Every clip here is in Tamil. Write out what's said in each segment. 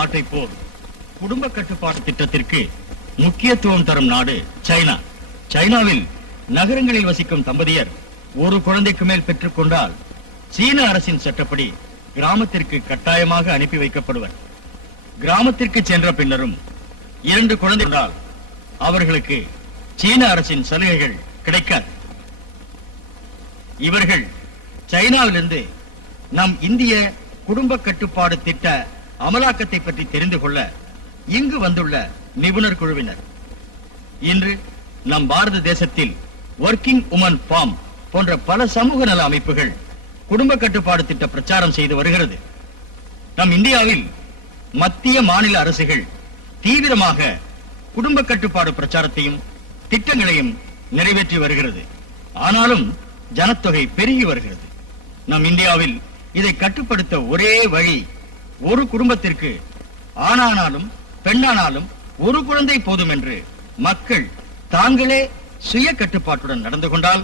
நாட்டை போல் குடும்ப கட்டுப்பாட்டு திட்டத்திற்கு முக்கியத்துவம் தரும் நாடு சைனா. சைனாவில் நகரங்களில் வசிக்கும் தம்பதியர் ஒரு குழந்தைக்கு மேல் பெற்றுக் கொண்டால் சீன அரசின் சட்டப்படி கிராமத்திற்கு கட்டாயமாக அனுப்பி வைக்கப்படுவர். கிராமத்திற்கு சென்ற பின்னரும் 2 குழந்தை என்றால் அவர்களுக்கு சீன அரசின் சலுகைகள் கிடைக்காது. இவர்கள் சைனாவிலிருந்து நம் இந்திய குடும்ப கட்டுப்பாடு திட்ட அமலாக்கத்தை பற்றி தெரிந்து கொள்ள இங்கு வந்துள்ள நிபுணர் குழுவினர். இன்று நம் பாரத தேசத்தில் ஒர்க்கிங் உமன் ஃபார்ம் போன்ற பல சமூக நல அமைப்புகள் குடும்ப கட்டுப்பாடு திட்ட பிரச்சாரம் செய்து வருகிறது. நம் இந்தியாவில் மத்திய மாநில அரசுகள் தீவிரமாக குடும்ப கட்டுப்பாடு பிரச்சாரத்தையும் திட்டங்களையும் நிறைவேற்றி வருகிறது. ஆனாலும் ஜனத்தொகை பெருகி வருகிறது. நம் இந்தியாவில் இதை கட்டுப்படுத்த ஒரே வழி, ஒரு குடும்பத்திற்கு ஆணானாலும் பெண்ணானாலும் ஒரு குழந்தை போதும் என்று மக்கள் தாங்களே சுய கட்டுப்பாட்டுடன் நடந்து கொண்டால்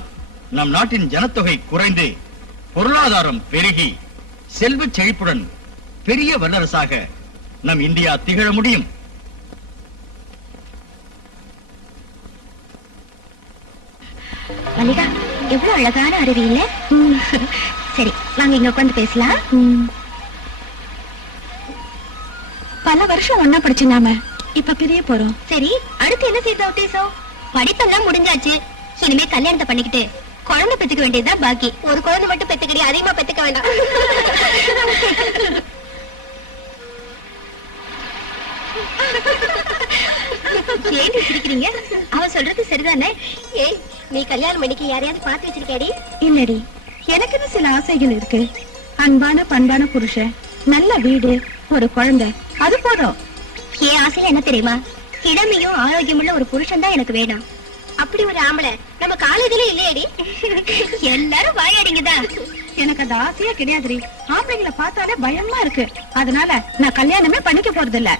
நம் நாட்டின் ஜனத்தொகை குறைந்து பொருளாதாரம் பெருகி செல்வ செழிப்புடன் பெரிய வல்லரசாக நம் இந்தியா திகழ முடியும். மல்லிகா, எவ்வளவு அழகான அருவி இல்ல? சரி, நாங்க இங்க உட்காந்து பேசலாம். பல வருஷம் ஒன்னா படிச்சுனாம இப்ப பிரிய போறோம். சரி, அடுத்து என்ன செய்த உத்தேசம்? படிப்பெல்லாம் முடிஞ்சாச்சு. இனிமே கல்யாணத்தை பண்ணிக்கிட்டு குழந்தை பெத்துக்க வேண்டியதுதான் பாக்கி. ஒரு குழந்தை மட்டும் பெத்துக்கடி, அதிகமா பெத்துக்க வேண்டாம். ஏன் சிரிக்கிறீங்க? அவ சொல்றது சரிதானே? ஏய், நீ கல்யாணம் பண்ணிக்க யாரையாவது பார்த்து வச்சிருக்கேடி? இல்லடி, எனக்குன்னு சில ஆசைகள் இருக்கு. அன்பான பண்பான புருஷன், நல்ல வீடு, ஒரு குழந்தை, அது போதும். என் ஆசையில என்ன தெரியுமா? இளமையும் ஆரோக்கியமுள்ள ஒரு புருஷன் தான் எனக்கு வேணும். அப்படி ஒரு ஆம்பளை நம்ம காலேஜில இல்லையடி. எல்லாரும் வாயாடிங்கதான். எனக்கு அந்த ஆசையா கிடையாதுரி. ஆம்பளைங்களை பார்த்தாலே பயமா இருக்கு. அதனால நான் கல்யாணமே பண்ணிக்க போறது இல்ல.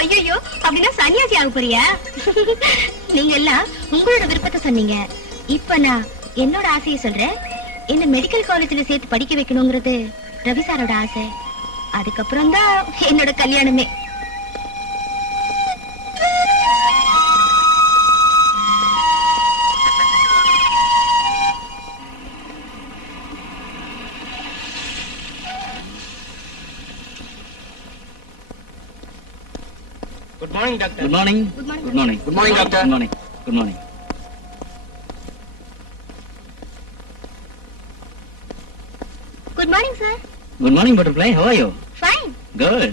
ஐயோ, அப்படின்னா சன்னியாசி ஆக போறியா? நீங்க எல்லாம் உங்களோட விருப்பத்தை சொன்னீங்க. இப்ப நான் என்னோட ஆசையை சொல்றேன். என்ன மெடிக்கல் காலேஜ்ல சேர்த்து படிக்க வைக்கணுங்கிறது ரவி சாரோட ஆசை. அதுக்கப்புறம் தான் என்னோட கல்யாணமே. Good morning, doctor. Good morning. Good morning. Good morning. Good morning, doctor. Good morning. Good morning. Good morning, sir. Good morning, butterfly. How are you? Fine. Good.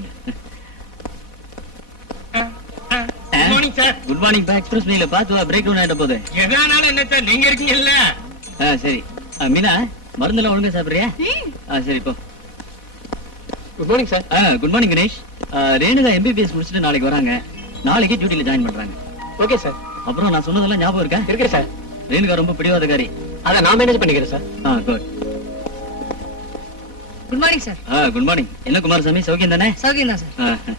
Good morning, sir. Good morning. Back express mail பாத்து பிரேக் டவுன் ஆயிட்ட போகுது. எதனால என்ன சார், நீங்க இருக்கீங்கல்ல? சரி. மீனா, மருந்தெல்லாம் ஒழுங்கா சாப்பிடுறியா? சரி போ. Good morning sir. Good morning Ganesh. Renuka MBBS முடிச்சிட்டு நாளைக்கு வராங்க. நாளைக்கு டியூட்டில ஜாயின் பண்றாங்க. Okay sir. அப்புறம் நான் சொன்னதெல்லாம் ஞாபகம் இருக்கா? இருக்கு சார். ரேணுகா ரொம்ப பிடிவாதக்காரி. அத நான் மேனேஜ் பண்ணிக்கிறேன் sir. Good. Good morning sir. Good morning. என்ன குமாரசாமி, சௌக்கியம் தானே? சௌக்கியம் தான் சார்.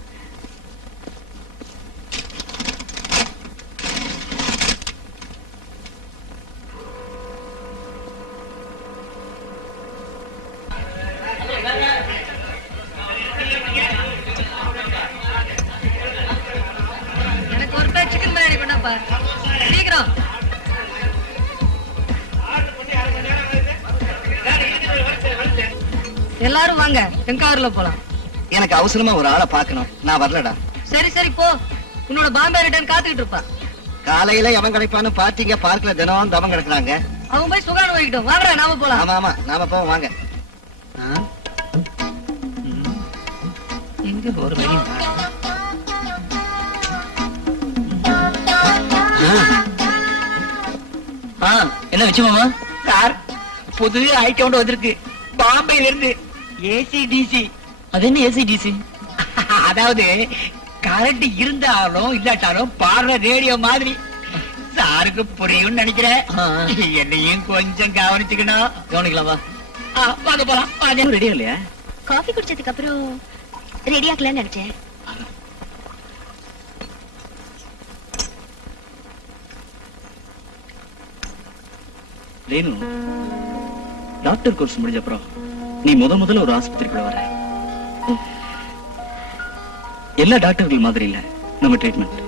எனக்கு ஒரு பேர் சிக்கன் பிரியாணி பண்ணப்பா, சீக்கிரம். எல்லாரும் வாங்க, எங்காருல போலாம். எனக்கு அவசரமா ஒரு ஆளை பாக்கணும். நான் வரலடா. சரி சரி போ, உன்னோட பாம்பே ரிட்டர்ன் காத்துக்கிட்டு இருப்பா. காலையில எவன் கிடைப்பான்னு பார்ட்டிங்க பார்க்கல தினம் தவம் கிடக்குறாங்க. அவன் போய் சுகான போய்கிட்டோம். வாங்கடா, நாம போலாம். ஆமா ஆமா, நாம போவோம் வாங்க. எங்க ஒரு வழி. என்ன விஷயமாமா? சார், புது ஐட்டம் வந்திருக்கு பாம்பேல இருந்து. ACDC. அது என்ன ACDC? அதாவது கரண்ட் இருந்தாலும் இல்லாட்டாலும் பாடுற ரேடியோ மாதிரி. சாருக்கு புரியும் நினைக்கிறேன். என்னையும் கொஞ்சம் கவனிச்சுக்கணும். கவனிக்கலாம் வா. வாங்க போலாம். ரெடியா இல்லையா? காஃபி குடிச்சதுக்கு அப்புறம் ரெடி ஆக்கலாம்னு நினைச்சேன். ரேணு, டாக்டர் கோர்ஸ் முடிஞ்ச அப்புறம் நீ முதல்ல ஒரு ஆஸ்பத்திரிக்குள்ள வர. எல்லா டாக்டர்கள் மாதிரி இல்ல நம்ம ட்ரீட்மெண்ட்.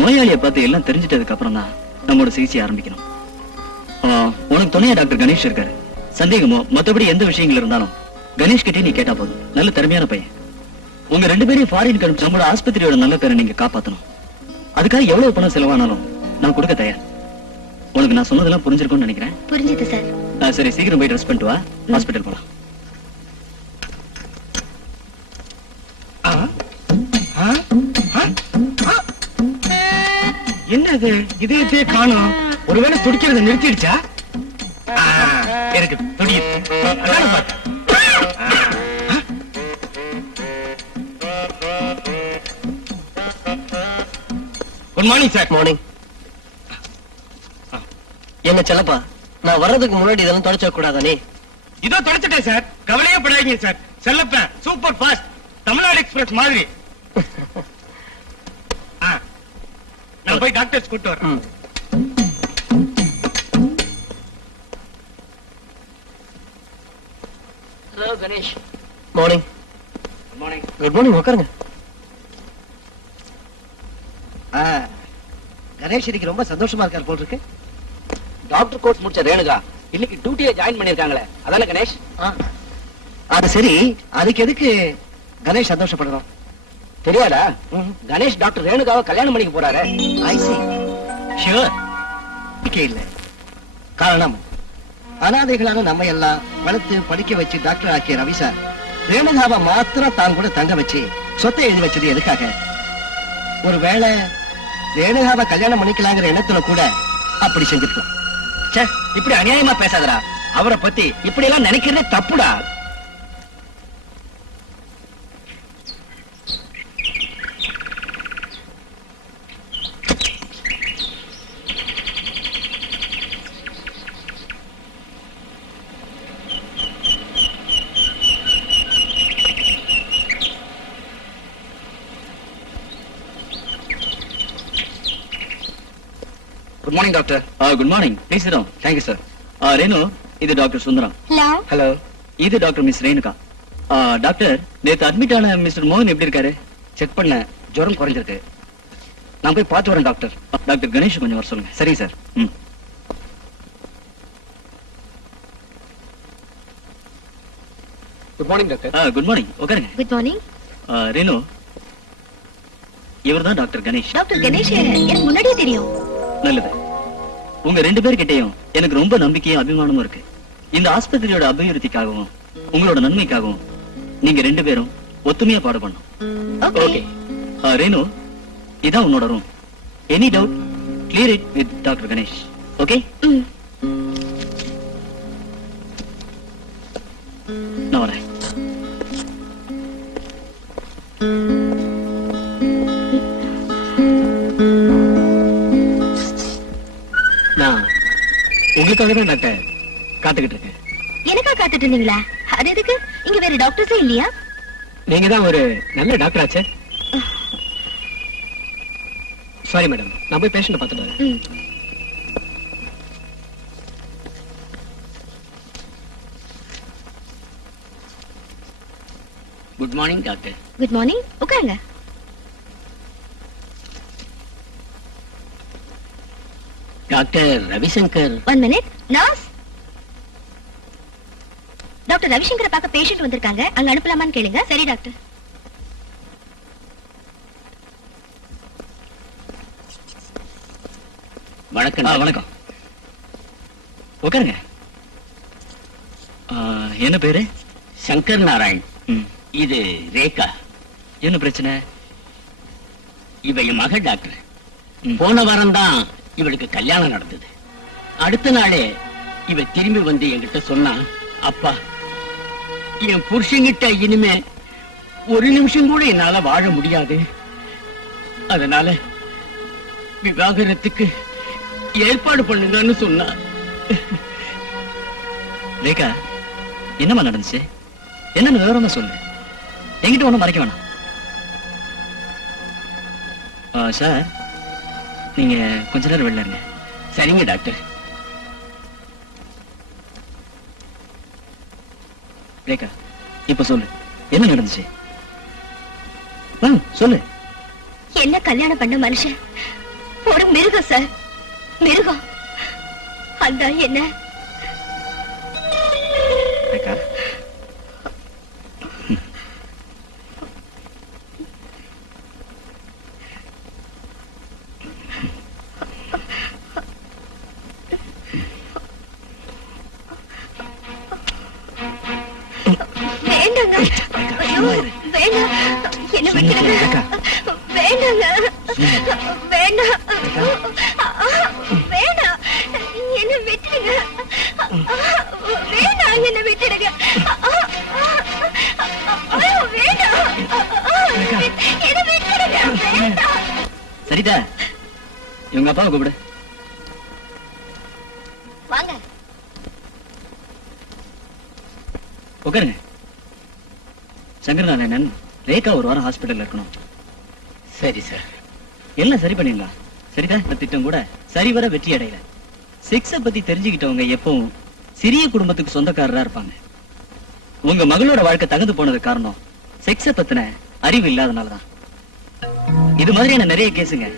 நோயாளியை பார்த்து எல்லாம் தெரிஞ்சிட்டதுக்கு அப்புறம் தான் நம்மளோட சிகிச்சை ஆரம்பிக்கணும். உனக்கு துணையா டாக்டர் கணேஷ் இருக்காரு. சந்தேகமோ மத்தபடி எந்த விஷயங்கள் இருந்தாலும் கணேஷ் கிட்டே நீ கேட்டா போதும். நல்ல திறமையான பையன். உங்க 2 பேரையும் ஃபாரின் கணிச்சு நம்மளோட ஆஸ்பத்திரியோட நல்ல பேரை நீங்க காப்பாத்தணும். அதுக்காக எவ்வளவு பணம் செலவானாலும் நான் கொடுக்க தயார். உனக்கு நான் சொன்னதெல்லாம் புரிஞ்சிருக்கும்னு நினைக்கிறேன். புரிஞ்சுது சார். சரி, சீக்கிரம் போய் ட்ரெஸ் பண்ணிட்டு வா, ஹாஸ்பிட்டல் போலாம். என்னது இதயத்தையே காணும்? ஒருவேளை துடிக்கிறத நிறுத்திடுச்சா? எனக்கு துடிக்குது. Good morning sir. மார்னிங். என்ன செல்லப்பா, நான் வர்றதுக்கு முன்னாடி இதெல்லாம் தொடச்ச கூடாதானே? இதோ தொடச்சிட்டேன் சார், கவலையே படாதீங்க சார். செல்லப்பேன் சூப்பர் ஃபாஸ்ட், தமிழ்நாடு எக்ஸ்பிரஸ் மாதிரி. நான் போய் டாக்டர்ஸ் கூட்டு வரேன். Hello Ganesh. Morning. Morning. Good morning. உட்காருங்க. கணேஷ் இன்னைக்கு ரொம்ப சந்தோஷமா இருக்கார் போல் இருக்கு. டாக்டர் கோர்ஸ் முடிச்ச ரேணுகா இன்னைக்கு டியூட்டில ஜாயின் பண்ணிருக்காங்களே, அதானே கணேஷ்? அது சரி, அதுக்கு எதுக்கு கணேஷ் சந்தோஷப்படணும்? தெரியாதா? கணேஷ் டாக்டர் ரேணுகாவை கல்யாணம் பண்ணிக்க போறாரு. ஐ சி. ஷூர். இல்ல காரணம், அனாதைகளான நம்ம எல்லாம் வளர்த்து படிக்க வச்சு டாக்டர் ஆக்கிய ரவி சார் ரேணுகாவை மாத்திரம் தான் கூட தங்க வச்சு சொத்தை எழுதி வச்சது எதுக்காக? ஒருவேளை ரேணுகாவை கல்யாணம் பண்ணிக்கலாங்கிற எண்ணத்துல கூட அப்படி செஞ்சிருக்கோம். இப்படி அநியாயமா பேசாதடா. அவரை பத்தி இப்படி எல்லாம் நினைக்கிறதே தப்புடா. Good morning doctor. Good morning. Please sit down. Thank you sir. Renu, இது டாக்டர் சுந்தரம். ஹலோ. ஹலோ. இது டாக்டர் மிஸ் ரேணுகா. டாக்டர், நேத்து அட்மிட் ஆன மிஸ்டர் மோகன் எப்படி இருக்காரு? செக் பண்ண, ஜுரம் குறைஞ்சிருக்கு. நான் போய் பார்த்து வரேன் டாக்டர். டாக்டர் கணேஷ் கொஞ்சம் வர சொல்லுங்க. சரி sir. Good morning doctor. Good morning. உட்காருங்க. Good morning. ரேணு, இவர்தான் டாக்டர் கணேஷ். டாக்டர் கணேஷ் எனக்கு முன்னாடியே தெரியும். நல்லது. உங்க 2 பேர்கிட்டயும் எனக்கு ரொம்ப நம்பிக்கையும் அபிமானமும் இருக்கு. இந்த ஆஸ்பத்திரியோட அபிவிருத்திக்காகவும் உங்களோட நன்மைக்காகவும் நீங்க 2 பேரும் ஒத்துமையா பாடுபடணும். ஓகே. ரேணு, இதான் உன்னோட room. Any doubt clear it with doctor Ganesh. Okay? நான் வரேன். நான் உங்களுக்காக தான் டாக்டர் காத்துக்கிட்டு இருக்கேன். எனக்கா காத்துட்டு இருந்தீங்களா? அது எதுக்கு? இங்க வேற டாக்டர்ஸே இல்லையா? நீங்க தான் ஒரு நல்ல டாக்டர் ஆச்சே. சாரி மேடம், நான் போய் பேஷண்ட் பார்த்துட்டு வரேன். Good morning doctor. Good morning. உட்காருங்க. Doctor Ravishankar. 1 minute. Nurse, doctor ரவிசங்கரை பார்க்க பேஷண்ட் வந்திருக்காங்க. அங்க அனுப்பலாமான்னு கேளுங்க. சரி டாக்டர். வணக்கம். வணக்கம். உட்காருங்க. என்ன பேரு? சங்கர் நாராயண். இது ரேகா. என்ன பிரச்சனை? இவ என் மகள் டாக்டர். போன வாரம் தான் இவளுக்கு கல்யாணம் நடந்தது. அடுத்த நாளே இவ திரும்பி வந்து என்கிட்ட சொன்னா, அப்பா, என் புருஷங்கிட்ட இனிமே ஒரு நிமிஷம் கூட என்னால வாழ முடியாது, அதனால விவாகரத்துக்கு ஏற்பாடு பண்ணுங்கன்னு சொன்னா. ரேகா, என்னமா நடந்துச்சு? என்னன்னு விவரமா சொல்லு. என்கிட்ட ஒண்ணும் மறைக்க வேணாம். சார், நீங்க கொஞ்ச நேரம் வெளில இருங்க. சரிங்க டாக்டர். ரேகா, இப்ப சொல்லு, என்ன நடந்துச்சு? சொல்லு. என்ன கல்யாணம் பண்ண மனுஷன் ஒரு மிருகம் சார், மிருகம். அந்த என்ன ரேகா, வேண்டாங்க. ஐயோ, வேண்டாம். என்ன விட்டுடுங்க. வேண்டாங்க. வேண்டாம். வேண்டாம். என்ன விட்டுடுங்க. வேண்டாம். என்ன விட்டுடுங்க. ஐயோ, வேண்டாம். என்ன விட்டுடுங்க. வேண்டாம். சரிதா, இவங்க அப்பாவை கூப்பிடு. வாங்க. உட்காருங்க. சங்கரநாராயணன், ரேகா ஒரு வாரம் ஹாஸ்பிட்டல்ல இருக்கணும். சரி சார். எல்லாம் சரி பண்ணிடலாம். சரிதான், இந்த திட்டம் கூட சரிவர வெற்றி அடையல. செக்ஸ பத்தி தெரிஞ்சுக்கிட்டவங்க எப்பவும் சிறிய குடும்பத்துக்கு சொந்தக்காரரா இருப்பாங்க. உங்க மகளோட வாழ்க்கை தகுந்து போனது காரணம் செக்ஸ பத்தின அறிவு இல்லாதனாலதான். இது மாதிரியான நிறைய கேஸுங்க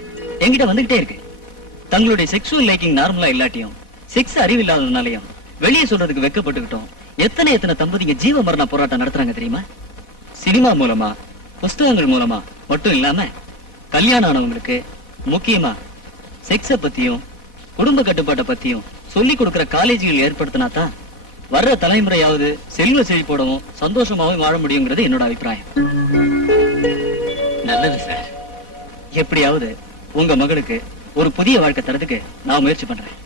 என்கிட்ட வந்துகிட்டே இருக்கு. தங்களுடைய செக்ஸுவல் லைக்கிங் நார்மலா இல்லாட்டியும் செக்ஸ் அறிவு இல்லாததுனாலையும் வெளியே சொல்றதுக்கு வெக்கப்பட்டுக்கிட்டோம் எத்தனை தம்பதிங்க ஜீவ மரண போராட்டம் நடத்துறாங்க தெரியுமா? சினிமா மூலமா, புஸ்தகங்கள் மூலமா மட்டும் இல்லாம கல்யாணம் ஆனவங்களுக்கு முக்கியமா செக்ஸ பத்தியும் குடும்ப கட்டுப்பாட்டை பத்தியும் சொல்லி கொடுக்கிற காலேஜுகள் ஏற்படுத்தினாதான் வர்ற தலைமுறையாவது செல்வ செழிப்போடவும் சந்தோஷமாவும் வாழ முடியுங்கிறது என்னோட அபிப்பிராயம். நல்லது சார். எப்படியாவது உங்க மகளுக்கு ஒரு புதிய வாழ்க்கை தரதுக்கு நான் முயற்சி பண்றேன்.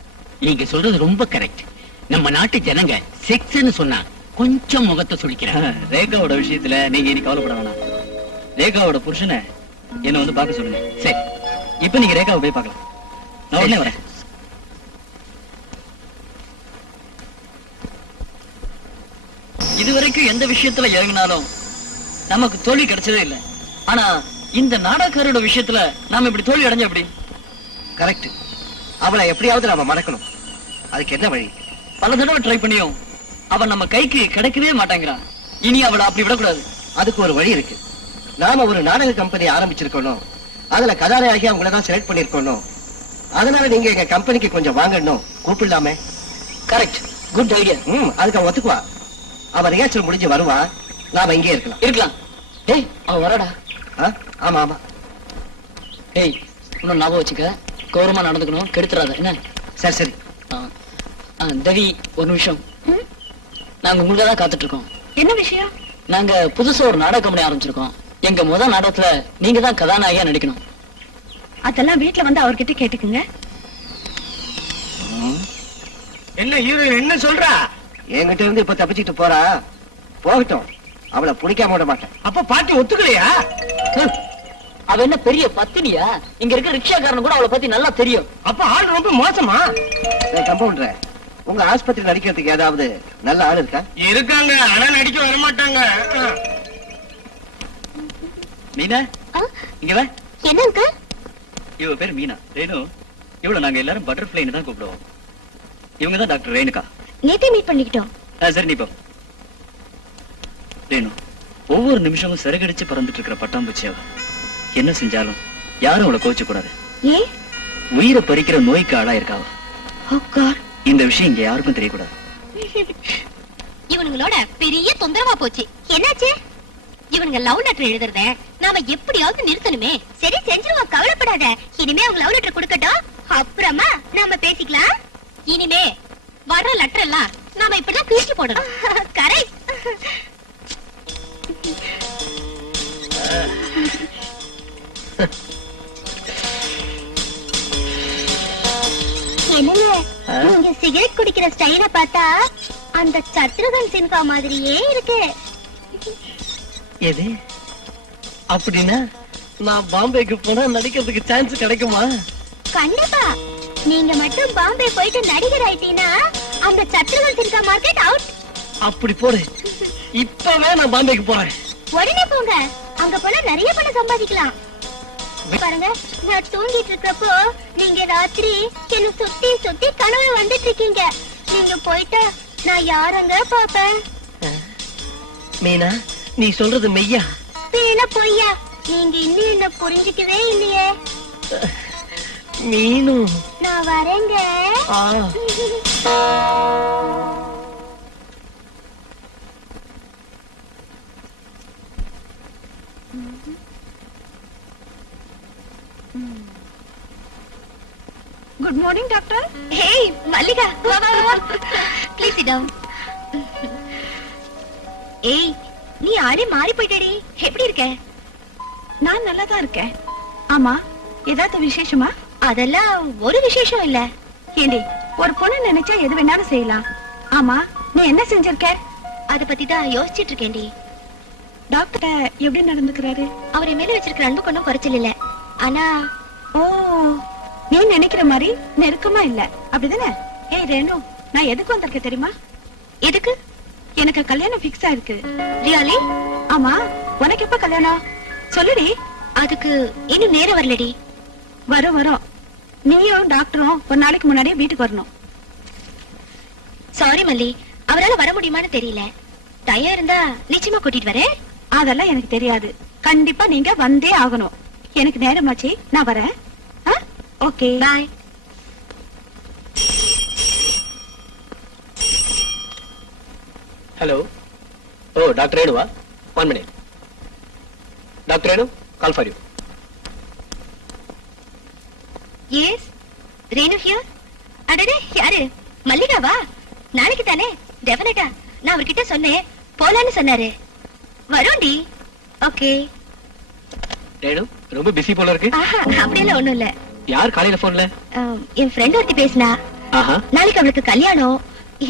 நீங்க சொல்றது ரொம்ப கரெக்ட். நம்ம நாட்டு ஜனங்க செக்ஸ்னு சொன்னா கொஞ்சம் முகத்தை சுளிக்கிறாங்க. ரேகாவோட விஷயத்துல நீங்க இனி கவலைப்பட வேணாம். ரேகாவோட புருஷனை என்ன வந்து பார்க்க சொல்லுங்க. சரி, இப்ப நீங்க ரேகாவை போய் பார்க்கலாம். நான் உடனே வரேன். இதுவரைக்கும் எந்த விஷயத்துல இறங்கினாலும் நமக்கு தோல்வி கிடைச்சதே இல்லை. ஆனா இந்த நாடகக்காரோட விஷயத்துல நாம இப்படி தோல்வி அடைஞ்ச எப்படி? கரெக்ட். அவளை எப்படியாவது நாம மறக்கணும். அதுக்கு என்ன வழி? பல தடவை ட்ரை பண்ணியும் அவன் நம்ம கைக்கு கிடைக்கவே மாட்டேங்கிறான். இனி அவளை அப்படி விடக்கூடாது. அதுக்கு ஒரு வழி இருக்கு. நாம ஒரு நாடக கம்பெனி ஆரம்பிச்சிருக்கணும். அதுல கதாநாயகியா உங்களை தான் செலக்ட் பண்ணிருக்கணும். அதனால நீங்க எங்க கம்பெனிக்கு கொஞ்சம் வாங்கணும். கூப்பிடலாமே? Correct, good idea. அதுக்கு அவன் ஒத்துக்குவா. அவன் ரிஹர்சல் முடிஞ்சு வருவா. நாம இங்கே இருக்கலாம். டேய், அவன் வரடா. ஆமா ஆமா. டேய், இன்னும் ஞாபகம் வச்சுக்க, கௌரவமா நடந்துக்கணும், கெடுத்துறாத என்ன? சரி சரி. தேவி, ஒரு நிமிஷம். நாங்க உங்களுக்காக தான் காத்துட்டு இருக்கோம். என்ன விஷயம்? நாங்க புதுசா ஒரு நாடக கம்பெனி ஆரம்பிச்சிருக்கோம். எங்க முதல் நாடகத்துல நீங்க தான் கதாநாயகியா நடிக்கணும். அதெல்லாம் வீட்டுல வந்து அவர்கிட்ட கேட்டுக்குங்க. என்ன ஹீரோயின் என்ன சொல்றா? என்கிட்ட இருந்து இப்ப தப்பிச்சுட்டு போறா. போகட்டும், அவளை பிடிக்காம விட மாட்டேன். அப்ப பாட்டி ஒத்துக்கலையா? அவ என்ன பெரிய பத்தினியா? இங்க இருக்க ரிக்ஷாக்காரன் கூட அவளை பத்தி நல்லா தெரியும். அப்ப ஆள் ரொம்ப மோசமா? கம்பவுண்டர், உங்க ஆஸ்பத்திரி நடிக்கிறதுக்கு ஏதாவது நல்ல ஆள் இருக்கா? இருக்காங்க, ஆனா நடிக்க வர மாட்டாங்க. மீனா, இங்க வா. என்ன அங்கிள்? இவ பேர் மீனா. ரேணு, இவ்வளவு நாங்க எல்லாரும் பட்டர்ஃபிளைன்னு தான் கூப்பிடுவோம். இவங்க தான் டாக்டர் ரேணுகா. நேத்தே மீட் பண்ணிக்கிட்டோம். சரி, நீ போ. ரேணு, ஒவ்வொரு நிமிஷமும் சிறகடிச்சு பறந்துட்டு இருக்கிற பட்டாம்பூச்சி அவ. என்ன செஞ்சாலும் யாரும் அவளை கோச்சு கூடாது. ஏன்? உயிரை பறிக்கிற நோய்க்கு ஆளா இருக்காவ. Oh God. இந்த விஷயம் இங்க யாருக்கும் தெரியக்கூடாது. இவனுங்களோட பெரிய தொந்தரவா போச்சு. என்னாச்சு? இவனுங்க லவ் லெட்டர் எழுதுறத நாம எப்படியாவது நிறுத்தணுமே. சரி, செஞ்சிருவோம், கவலைப்படாத. இனிமே அவங்க லவ் லெட்டர் கொடுக்கட்டும், அப்புறமா நாம பேசிக்கலாம். இனிமே வர்ற லெட்டர் எல்லாம் நாம இப்படிதான் கிழிச்சு போடணும். கரெக்ட். என்னங்க, நீங்க சிகரெட் குடிக்கிற ஸ்டைல பார்த்தா அந்த சத்ருகன் சின்ஹா மாதிரியே இருக்கு. எது? அப்படின்னா நான் பாம்பேக்கு போனா நடிக்கிறதுக்கு சான்ஸ் கிடைக்குமா? கண்டிப்பா. நீங்க மட்டும் பாம்பே போயிட்டு நடிகர் ஆயிட்டீங்கன்னா அந்த சத்ருகன் சின்ஹா மார்க்கெட் அவுட். அப்படி போடு. இப்பவே நான் பாம்பேக்கு போறேன். உடனே போங்க. அங்க போனா நிறைய பணம் சம்பாதிக்கலாம். பாருங்க, நான் தூங்கிட்டு இருக்கப்போ நீங்க ராத்திரி என்ன சுத்தி சுத்தி கனவு வந்துட்டு இருக்கீங்க. நீங்க போயிட்டா நான் யாரங்க பாப்பேன்? மீனா, நீ சொல்றது மெய்யா? பேன பொய்யா? நீங்க இன்னும் என்ன புரிஞ்சுக்கவே இல்லையே. மீனு. நான் வரேங்க. Good morning doctor. Hey Mallika, வா வா வா. Please sit down. ஏய், நீ ஆளே மாறி போயிட்டடி. எப்படி இருக்க? நான் நல்லா தான் இருக்கேன். ஆமா, ஏதாவது விசேஷமா? அதெல்லாம் ஒரு விசேஷம் இல்ல. ஏண்டி, ஒரு பொண்ணு நினைச்சா எது வேணாலும் செய்யலாம். ஆமா, நீ என்ன செஞ்சிருக்க? அத பத்தி தான் யோசிச்சிட்டு இருக்கேன்டி. டாக்டர் எப்படி நடந்துக்கிறாரு? அவரை மேல வச்சிருக்கிற அன்பு கொண்டும் குறைச்சல் இல்ல. ஆனா ஓ, நீ நினைக்கிற மாதிரி நெருக்கமா இல்ல, அப்படிதானே? ஏய் ரேணு, நான் எதுக்கு வந்திருக்கேன் தெரியுமா? எதுக்கு? எனக்கு கல்யாணம் ஃபிக்ஸ் ஆயிருக்கு. ரியாலி? ஆமா, உனக்கு எப்ப கல்யாணம்? சொல்லுடி. அதுக்கு இன்னும் நேரம் வரலடி. வரும் வரும். நீயும் டாக்டரும் ஒரு நாளைக்கு முன்னாடியே வீட்டுக்கு வரணும். சாரி மல்லி, அவரால வர முடியுமான்னு தெரியல. டைம் இருந்தா நிச்சயமா கூட்டிட்டு வரேன். அதெல்லாம் எனக்கு தெரியாது. கண்டிப்பா நீங்க வந்தே ஆகணும். எனக்கு நேரமாச்சு, நான் வரேன். Okay bye. Hello. Oh, doctor ரேணுவா? 1 minute. Doctor Renu, call for you. Yes, Renu here. அடடே, யாரு? மல்லிகாவா? நாளைக்கு தானே? டெஃபினட்டா. நான் அவர்கிட்ட சொன்னேன், போலான்னு சொன்னாரு. வரோண்டி. ஓகே. ரேணு, ரொம்ப பிஸி போல இருக்கு. அப்படியெல்லாம் ஒண்ணும் இல்ல. யார் காலையில போன்ல? என் ஃப்ரெண்ட் ஒருத்தி பேசினா. நாளைக்கு அவளுக்கு கல்யாணம்,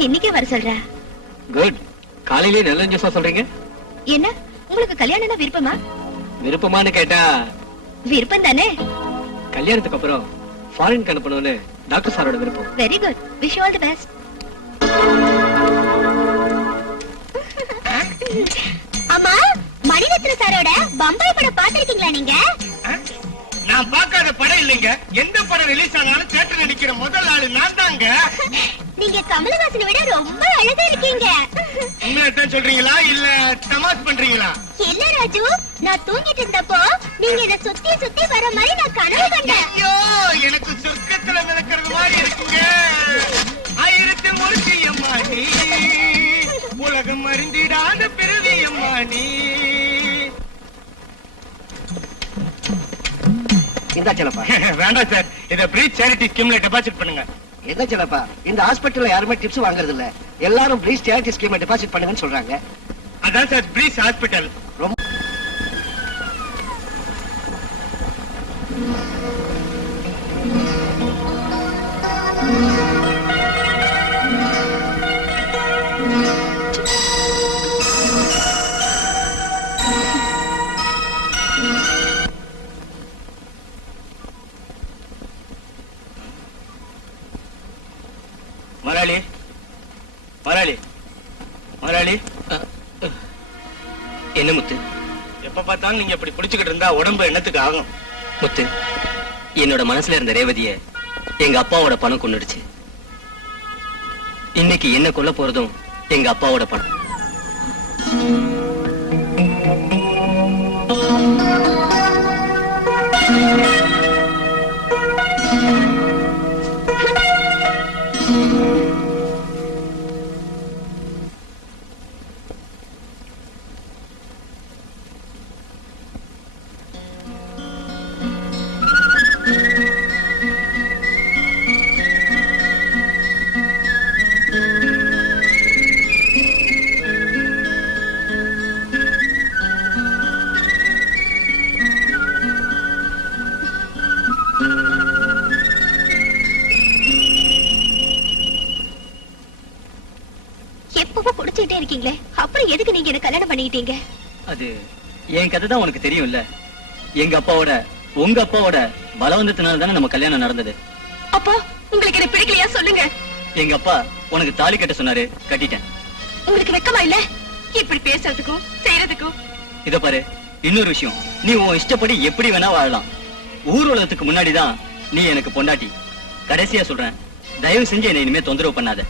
இன்னைக்கே வர சொல்றா. குட். காலையிலேயே நல்ல நியூஸா சொல்றீங்க. என்ன, உங்களுக்கு கல்யாணம்னா விருப்பமா? விருப்பமானு கேட்டா விருப்பம் தானே. கல்யாணத்துக்கு அப்புறம் ஃபாரின் அனுப்பணும்னு டாக்டர் சாரோட விருப்பம். Very good. Wish you all the best. அம்மா, மணிரத்ன சாரோட பம்பாய் படம் பாத்திருக்கீங்களா நீங்க? நான் பார்க்காத படம் இல்லைங்க. எந்த படம் ரிலீஸ் ஆனாலும் தியேட்டர் நடிக்கிற முதல் ஆளு நான் தாங்க. நீங்க கமலஹாசனை விட ரொம்ப அழகா இருக்கீங்க. உண்மையத்தான் சொல்றீங்களா இல்ல தமாஷ் பண்றீங்களா? இல்ல ராஜு, நான் தூங்கிட்டு இருந்தப்போ நீங்க என்ன சுத்தி சுத்தி வர மாதிரி நான் கனவு கண்டேன். ஐயோ, எனக்கு சொர்க்கத்துல மிதக்கிறது மாதிரி இருக்குங்க. ஆயிரத்து மூர்த்தி அம்மா நீ, உலகம் அறிந்திடாத பிறவி அம்மா நீ. இந்த செலப்பா. வேண்டாம் சார், இத ப்ரீச் சேரிட்டி ஸ்கீம்ல டெபாசிட் பண்ணுங்க. என்ன செலப்பா, இந்த ஹாஸ்பிட்டல்ல யாருமே டிப்ஸ் வாங்குறது இல்ல. எல்லாரும் ப்ளீஸ் சேரிட்டி ஸ்கீம்ல டெபாசிட் பண்ணுங்கன்னு சொல்றாங்க. அதான் சார் ப்ரீச் ஹாஸ்பிட்டல். ரொம்ப மராளி, மராளி, மராளி. என்ன முத்து? எப்ப பார்த்தாலும் நீங்க இப்படி பிடிச்சுக்கிட்டு இருந்தா உடம்பு என்னத்துக்கு ஆகும்? முத்து, என்னோட மனசுல இருந்த ரேவதிய எங்க அப்பாவோட பணம் கொன்னுடுச்சு. இன்னைக்கு என்ன கொல்ல போறதும் எங்க அப்பாவோட பணம். இருக்கீங்களே, அப்புறம் எதுக்கு நீங்க என்ன கல்யாணம் பண்ணிக்கிட்டீங்க? அது என் கதை தான் உனக்கு தெரியும்ல. எங்க அப்பாவோட உங்க அப்பாவோட பலவந்தத்தினால தானே நம்ம கல்யாணம் நடந்தது. அப்பா, உங்களுக்கு என்ன பிடிக்கலையா சொல்லுங்க. எங்க அப்பா உனக்கு தாலி கட்ட சொன்னாரு, கட்டிட்டேன். உங்களுக்கு வெக்கமா இல்ல இப்படி பேசுறதுக்கும் செய்யறதுக்கும்? இத பாரு, இன்னொரு விஷயம், நீ உன் இஷ்டப்படி எப்படி வேணா வாழலாம். ஊர் உலகத்துக்கு முன்னாடிதான் நீ எனக்கு பொண்டாட்டி. கடைசியா சொல்றேன், தயவு செஞ்சு என்னை இனிமே தொந்தரவு பண்ணாத.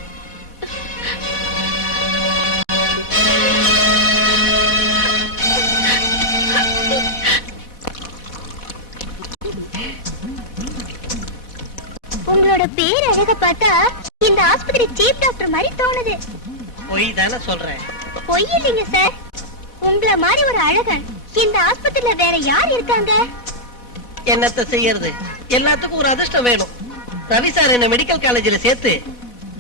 உங்களோட பேர் அழக பார்த்தா இந்த ஆஸ்பத்திரி சீஃப் டாக்டர் மாதிரி தோணுது. பொய் தானே சொல்றேன். பொய் இல்லைங்க சார். உங்களை மாதிரி ஒரு அழகன் இந்த ஆஸ்பத்திரியில வேற யார் இருக்காங்க? என்னத்த செய்யறது, எல்லாத்துக்கும் ஒரு அதிர்ஷ்டம் வேணும். ரவி சார் என்ன மெடிக்கல் காலேஜ்ல சேர்த்து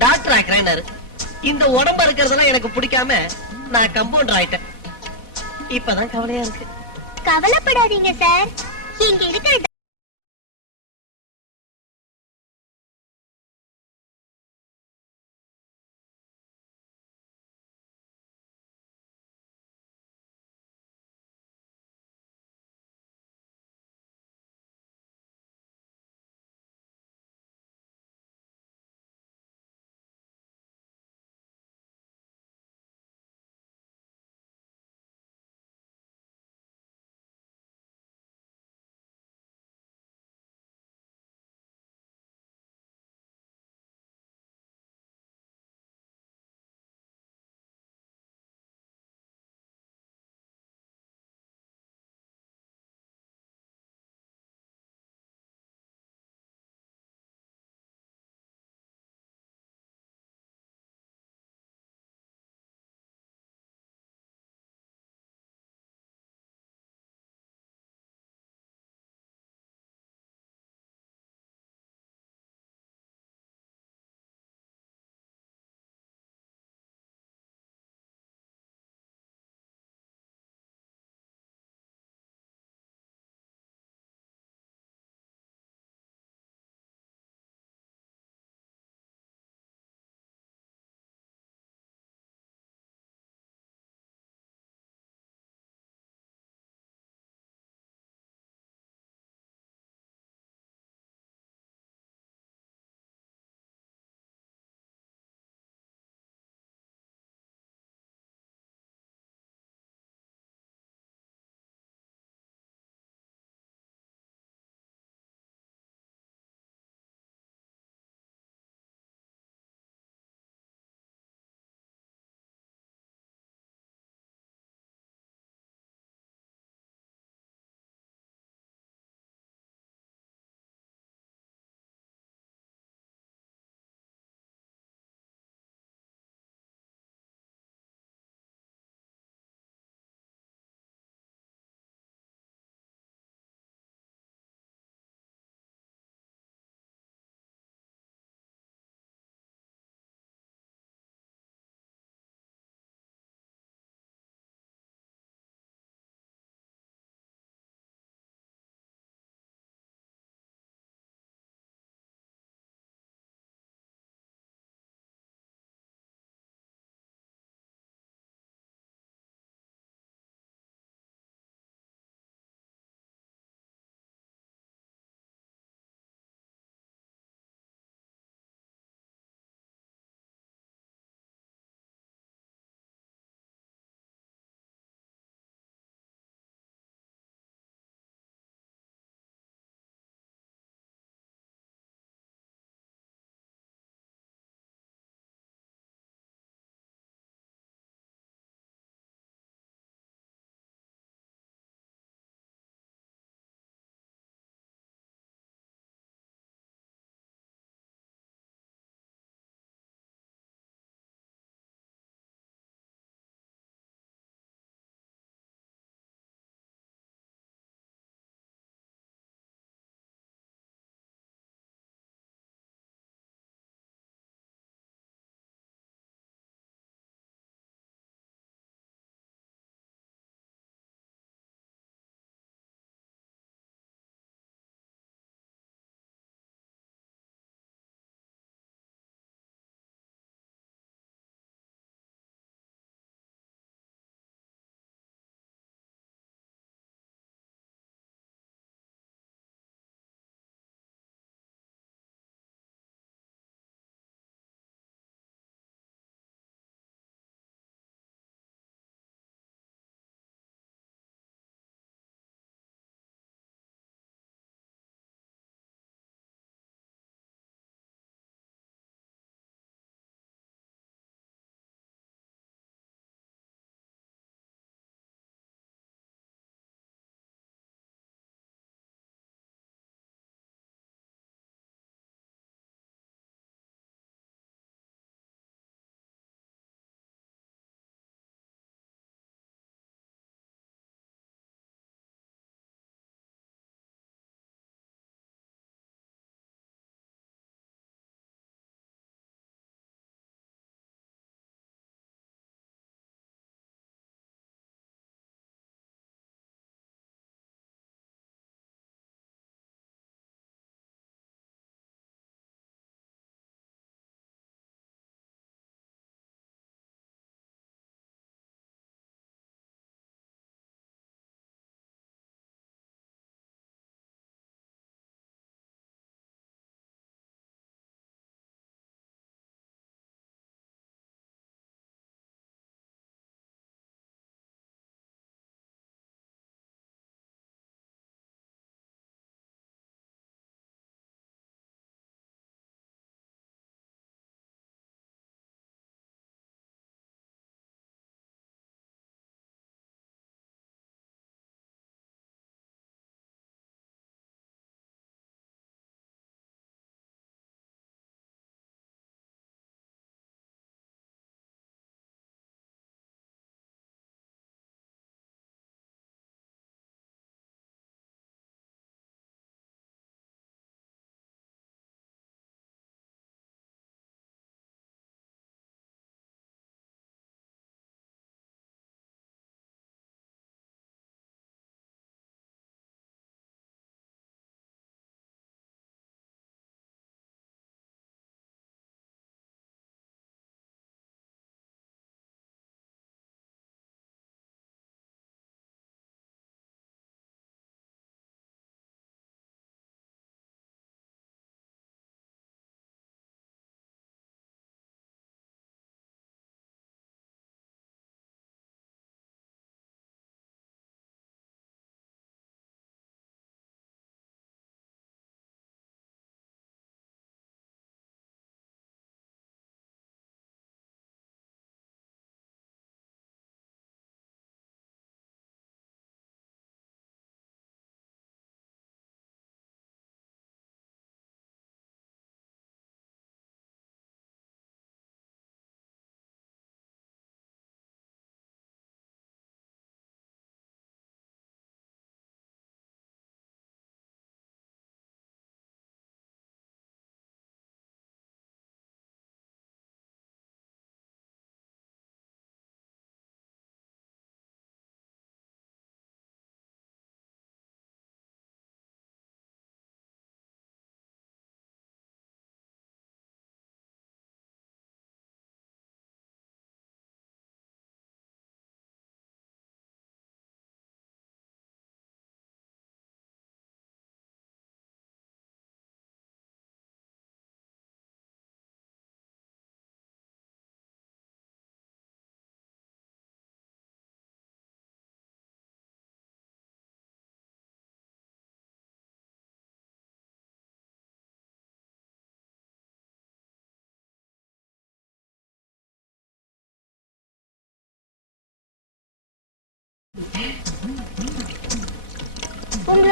டாக்டர் ஆக்குறேன்னாரு. இந்த உடம்பு இருக்கிறதெல்லாம் எனக்கு பிடிக்காம நான் கம்பவுண்டர் ஆயிட்டேன். இப்பதான் கவலையா இருக்கு. கவலைப்படாதீங்க சார், இங்க இருக்கிற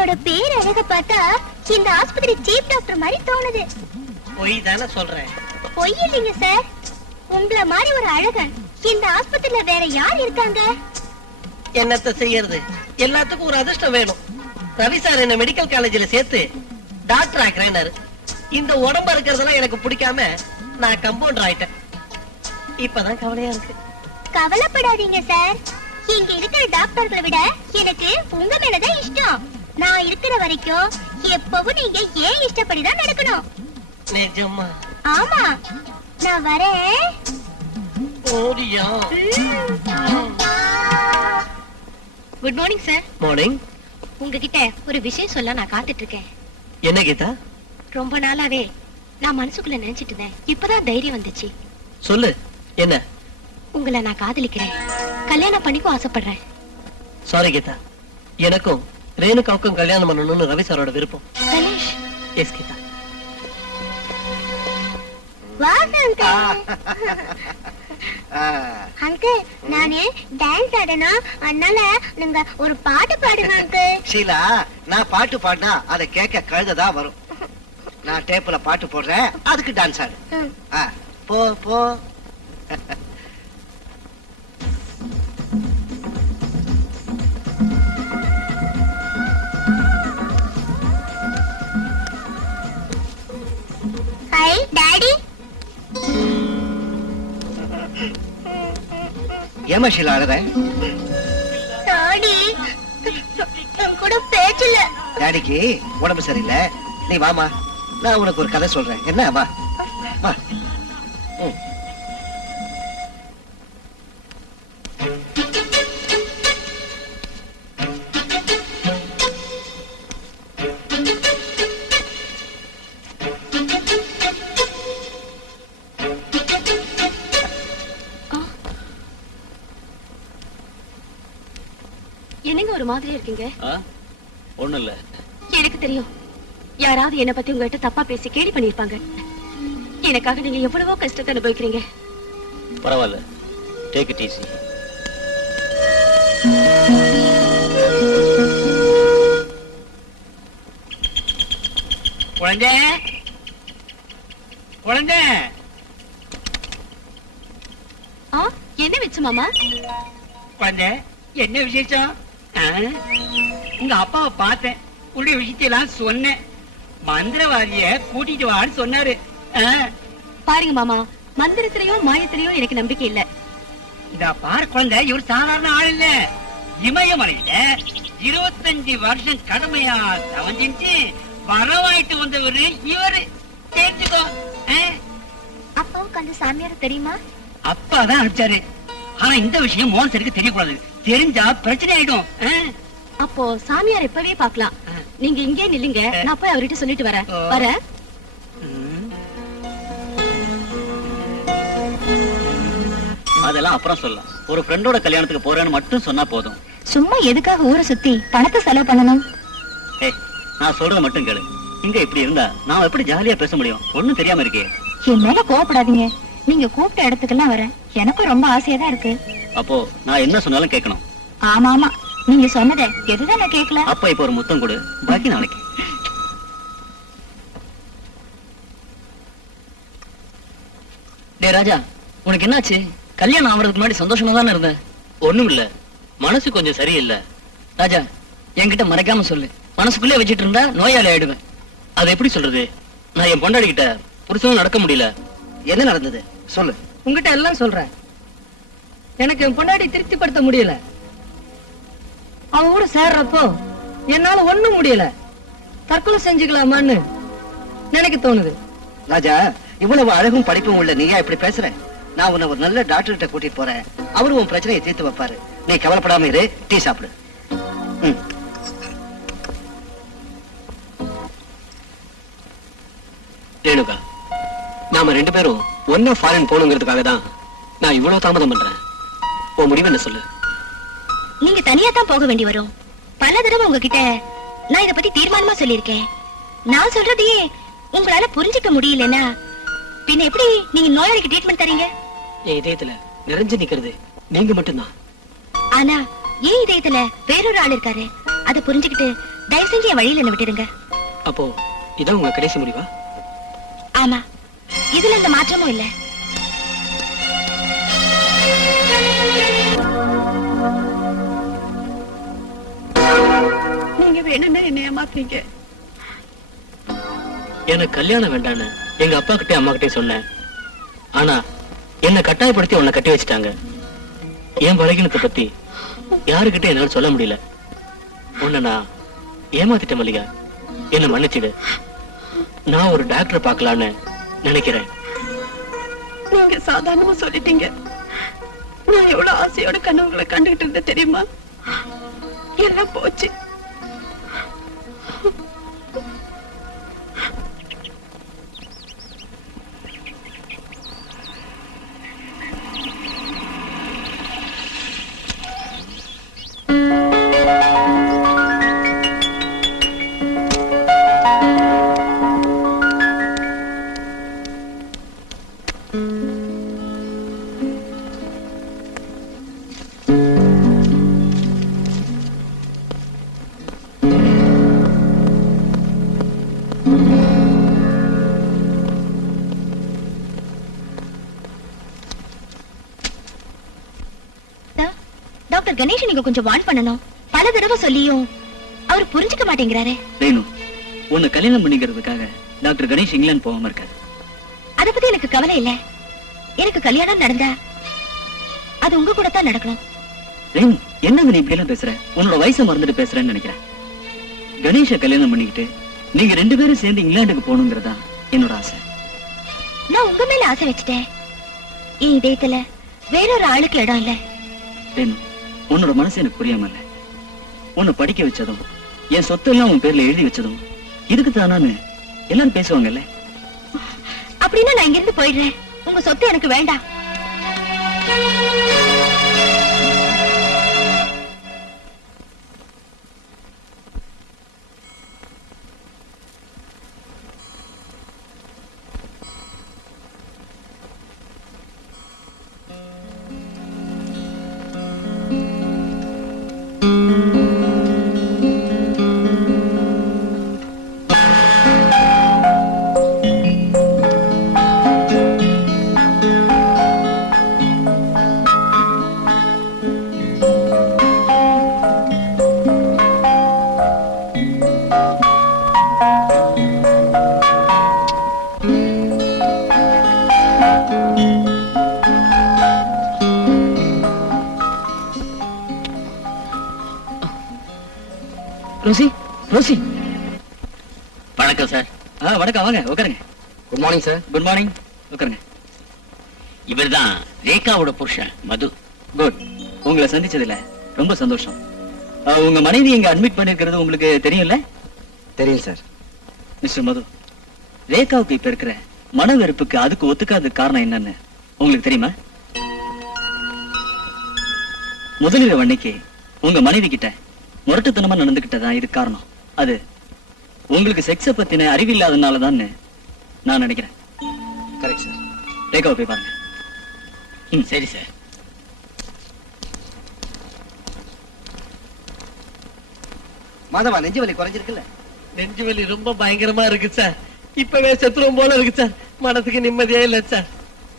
உங்களோட பேர் அழக பார்த்தா இந்த ஆஸ்பத்திரி சீஃப் டாக்டர் மாதிரி தோணுது. பொய் தானே சொல்றேன். பொய் இல்லைங்க சார். உங்களை மாதிரி ஒரு அழகன் இந்த ஆஸ்பத்திரியில வேற யார் இருக்காங்க? என்னத்த செய்யறது, எல்லாத்துக்கும் ஒரு அதிர்ஷ்டம் வேணும். ரவி சார் என்ன மெடிக்கல் காலேஜ்ல சேர்த்து டாக்டர் ஆக்குறேன்னாரு. இந்த உடம்பு இருக்கிறதெல்லாம் எனக்கு பிடிக்காம நான் கம்பவுண்டர் ஆயிட்டேன். இப்பதான் கவலையா இருக்கு. கவலைப்படாதீங்க சார். இங்க இருக்கிற டாக்டர்களை விட எனக்கு உங்க மேலதான் இஷ்டம். நான் இருக்கிற வரைக்கும் எப்பவும் நீங்க ஏன் இஷ்டப்படிதான் நடக்கணும். நிஜமா? ஆமா, நான் வரேன். ஓடியா? Good morning sir. மார்னிங். உங்ககிட்ட ஒரு விஷயம் சொல்ல நான் காத்துட்டு இருக்கேன். என்ன கீதா? ரொம்ப நாளாவே நான் மனசுக்குள்ள நினைச்சிட்டு இருந்தேன். இப்பதான் தைரியம் வந்துச்சு. சொல்லு. என்ன? உங்களை நான் காதலிக்கிறேன். கல்யாணம் பண்ணிக்கும் ஆசைப்படுறேன். சாரி கீதா, எனக்கும் ரேணுகாவுக்கும் கல்யாணம் பண்ணணும்னு ரவி சாரோட விருப்பம். கணேஷ். எஸ் கீதா. அங்கிள், நானு டான்ஸ் ஆடணும். அதனால நீங்க ஒரு பாட்டு பாடுங்க அங்கிள். ஷீலா, நான் பாட்டு பாடினா அதை கேட்க கழுததான் வரும். நான் டேப்ல பாட்டு போடுறேன், அதுக்கு டான்ஸ் ஆடு. போ போ. High daddy. ஏமா ஷீலா அழற? டாடி, என் கூட பேச்சல. டாடிக்கு உடம்பு சரியில்லை. நீ வாமா, நான் உனக்கு ஒரு கதை சொல்றேன். என்ன? வா வா. என்னங்க ஒரு மாதிரி இருக்கீங்க? ஒண்ணும் இல்ல. எனக்கு தெரியும், யாராவது என்ன பத்தி உங்ககிட்ட தப்பா பேசி கேலி பண்ணிருப்பாங்க. எனக்காக நீங்க எவ்வளவோ கஷ்டத்தை அனுபவிக்கிறீங்க. பரவாயில்ல, டேக் இட் ஈஸி. குழந்தை, குழந்தை. என்ன வச்சு மாமா? குழந்தை, என்ன விசேஷம்? உங்க அப்பாவை பார்த்தேன், உடைய விஷயத்தையெல்லாம் சொன்னேன். மந்திரவாதிய கூட்டிட்டு வான்னு சொன்னாரு. பாருங்க மாமா, மந்திரத்திலையும் மாயத்திலையும் எனக்கு நம்பிக்கை இல்ல. இந்த பாரு குழந்தை, இவர் சாதாரண ஆள் இல்ல. இமயமலையில 25 வருஷம் கடமையா தவஞ்சிச்சு வரவாயிட்டு வந்தவரு இவரு. கேட்டுக்கோ. அப்பாவுக்கு அந்த சாமியார் தெரியுமா? அப்பாதான் அனுப்பிச்சாரு. ஆனா இந்த விஷயம் மோகன் சருக்கு தெரியக்கூடாது. தெரிஞ்சா பிரச்சனை ஆயிடும். அப்போ சாமியார் இப்பவே பாக்கலாம். நீங்க இங்கே நில்லுங்க, நான் போய் அவர்கிட்ட சொல்லிட்டு வரேன். வரேன். அதெல்லாம் அப்புறம் சொல்லலாம். ஒரு ஃப்ரெண்டோட கல்யாணத்துக்கு போறேன்னு மட்டும் சொன்னா போதும். சும்மா எதுக்காக ஊரை சுத்தி பணத்தை செலவு பண்ணணும்? ஏய், நான் சொல்றத மட்டும் கேளு. இங்க இப்படி இருந்தா நான் எப்படி ஜாலியா பேச முடியும்? ஒண்ணும் தெரியாம இருக்கே. என் மேல கோவப்படாதீங்க. நீங்க கூப்பிட்ட இடத்துக்கெல்லாம் வரேன். எனக்கும் ரொம்ப ஆசையா தான் இருக்கு. அப்போ நான் என்ன சொன்னாலும் கேட்கணும். ஆமா ஆமா, நீங்க சொன்னதை எதுதான் நான் கேட்கல. அப்ப இப்ப ஒரு முத்தம் கொடு, பாக்கி நாளைக்கு. டே ராஜா, உனக்கு என்னாச்சு? கல்யாணம் ஆவறதுக்கு முன்னாடி சந்தோஷமா தானே இருந்த? ஒண்ணும் இல்ல, மனசு கொஞ்சம் சரியில்லை. ராஜா, என்கிட்ட மறைக்காம சொல்லு. மனசுக்குள்ளே வச்சிட்டு இருந்தா நோயாளி ஆயிடுவேன். அது எப்படி சொல்றது? நான் என் பொண்டாடி கிட்ட புருஷனும் நடக்க முடியல. என்ன நடந்தது சொல்லு. உங்ககிட்ட எல்லாம் சொல்றேன். எனக்கு என் பொண்டாடி திருப்திப்படுத்த முடியல. அவன் கூட சேர்றப்போ என்னால ஒண்ணும் முடியல. தற்கொலை செஞ்சுக்கலாமான்னு நினைக்க தோணுது. ராஜா, இவ்வளவு அழகும் படிப்பும் உள்ள நீயா இப்படி பேசுற? நான் உன்னை ஒரு நல்ல டாக்டர் கிட்ட கூட்டிட்டு போறேன். அவரு உன் பிரச்சனையை தீர்த்து வைப்பாரு. நீ கவலைப்படாம இரு, டீ சாப்பிடு. ரேணுகா, நாம 2 பேரும் ஒன்னா ஃபாரின் போகணுங்கிறதுக்காக தான் நான் இவ்வளவு தாமதம் பண்றேன். உன் முடிவு என்ன சொல்லு? நீங்க தனியா தான் போக வேண்டி வரும். பல தடவை உங்ககிட்ட நான் இத பத்தி தீர்மானமா சொல்லியிருக்கேன். நான் சொல்றதையே உங்களால புரிஞ்சுக்க முடியலன்னா பின்ன எப்படி நீங்க நோயாளிக்கு ட்ரீட்மெண்ட் தரீங்க? என் இதயத்துல நிறைஞ்சு நிக்கிறது நீங்க மட்டும்தான். ஆனா ஏன் இதயத்துல வேறொரு ஆள் இருக்காரு. அதை புரிஞ்சுக்கிட்டு தயவு செஞ்சு என் வழியில என்ன விட்டுடுங்க. அப்போ இதான் உங்க கடைசி முடிவா? ஆமா, இதுல எந்த மாற்றமும் இல்ல. நீங்க வேணும்னா என்ன ஏமாத்துறீங்க. எனக்கு கல்யாணம் வேண்டான்னு எங்க அப்பா கிட்டே அம்மா கிட்டே சொன்னேன். ஆனா என்ன கட்டாயப்படுத்தி உன்னை கட்டி வச்சுட்டாங்க. என் பலகீனத்தை பத்தி யாருக்கிட்ட என்னால சொல்ல முடியல. உன்னை நான் ஏமாத்திட்ட மல்லிகா, என்ன மன்னிச்சிடு. நான் ஒரு டாக்டர் பார்க்கலான்னு நினைக்கிறேன். நீங்க சாதாரணமா சொல்லிட்டீங்க. நான் எவ்வளவு ஆசையோட கனவுகளை கண்டுகிட்டு இருந்தேன் தெரியுமா? எல்லாம் போச்சு. டாக்டர் கணேஷ் நீங்க கொஞ்சம் வார்ன் பண்ணணும். பல தடவை சொல்லியும் அவர் புரிஞ்சுக்க மாட்டேங்கிறாரு. ரேணு, உன்னை கல்யாணம் பண்ணிக்கிறதுக்காக டாக்டர் கணேஷ் இங்கிலாந்து போகாம இருக்காரு. அத பத்தி எனக்கு கவலை இல்ல. எனக்கு கல்யாணம் நடந்தா அது உங்க கூட தான் நடக்கணும். ரேணு, என்னங்க நீ இப்படி எல்லாம் பேசுற? உன்னோட வயசை மறந்துட்டு பேசுறேன்னு நினைக்கிறேன். கணேஷ கல்யாணம் பண்ணிக்கிட்டு நீங்க 2 பேரும் சேர்ந்து இங்கிலாந்துக்கு போகணுங்கிறதா என்னோட ஆசை. நான் உங்க மேல ஆசை வச்சுட்டேன். என் இதயத்துல வேறொரு ஆளுக்கு இடம் இல்ல. ரேணு, உன்னோட மனசு எனக்கு புரியாம இல்ல. உன்னை படிக்க வச்சதும் என் சொத்தெல்லாம் உன் பேர்ல எழுதி வச்சதும் இதுக்கு தானான்னு எல்லாரும் பேசுவாங்கல்ல. அப்படின்னா நான் இங்கிருந்து போயிடுறேன். உங்க சொத்து எனக்கு வேண்டாம். Rosie, Rosie. வணக்கம் சார். வணக்கம், வாங்க உட்காருங்க. Good morning sir. Good morning, உட்காருங்க. இவர்தான் ரேகாவோட புருஷன் மது. குட், உங்களை சந்திச்சதுல ரொம்ப சந்தோஷம். உங்க மனைவி இங்க அட்மிட் பண்ணிருக்கிறது உங்களுக்கு தெரியும்ல? தெரியும் சார். மிஸ்டர் மது, ரேகாவுக்கு இப்ப இருக்கிற மன வெறுப்புக்கு அதுக்கு ஒத்துக்காத காரணம் என்னன்னு உங்களுக்கு தெரியுமா? முதலிரவு அன்னைக்கு உங்க மனைவி கிட்ட முரட்டுத்தனமா நடந்துகிட்டதா இது காரணம். அது உங்களுக்கு செக்ஸ பத்தின அறிவில்லாதனாலதான் நான் நினைக்கிறேன். Correct sir. ரேகாவை போய் பாருங்க. சரி சார். மாதவா, நெஞ்சு வலி குறைஞ்சிருக்குல்ல? நெஞ்சு வலி ரொம்ப பயங்கரமா இருக்கு சார். இப்பவே செத்துரும் போல இருக்கு சார். மனசுக்கு நிம்மதியே இல்ல சார்.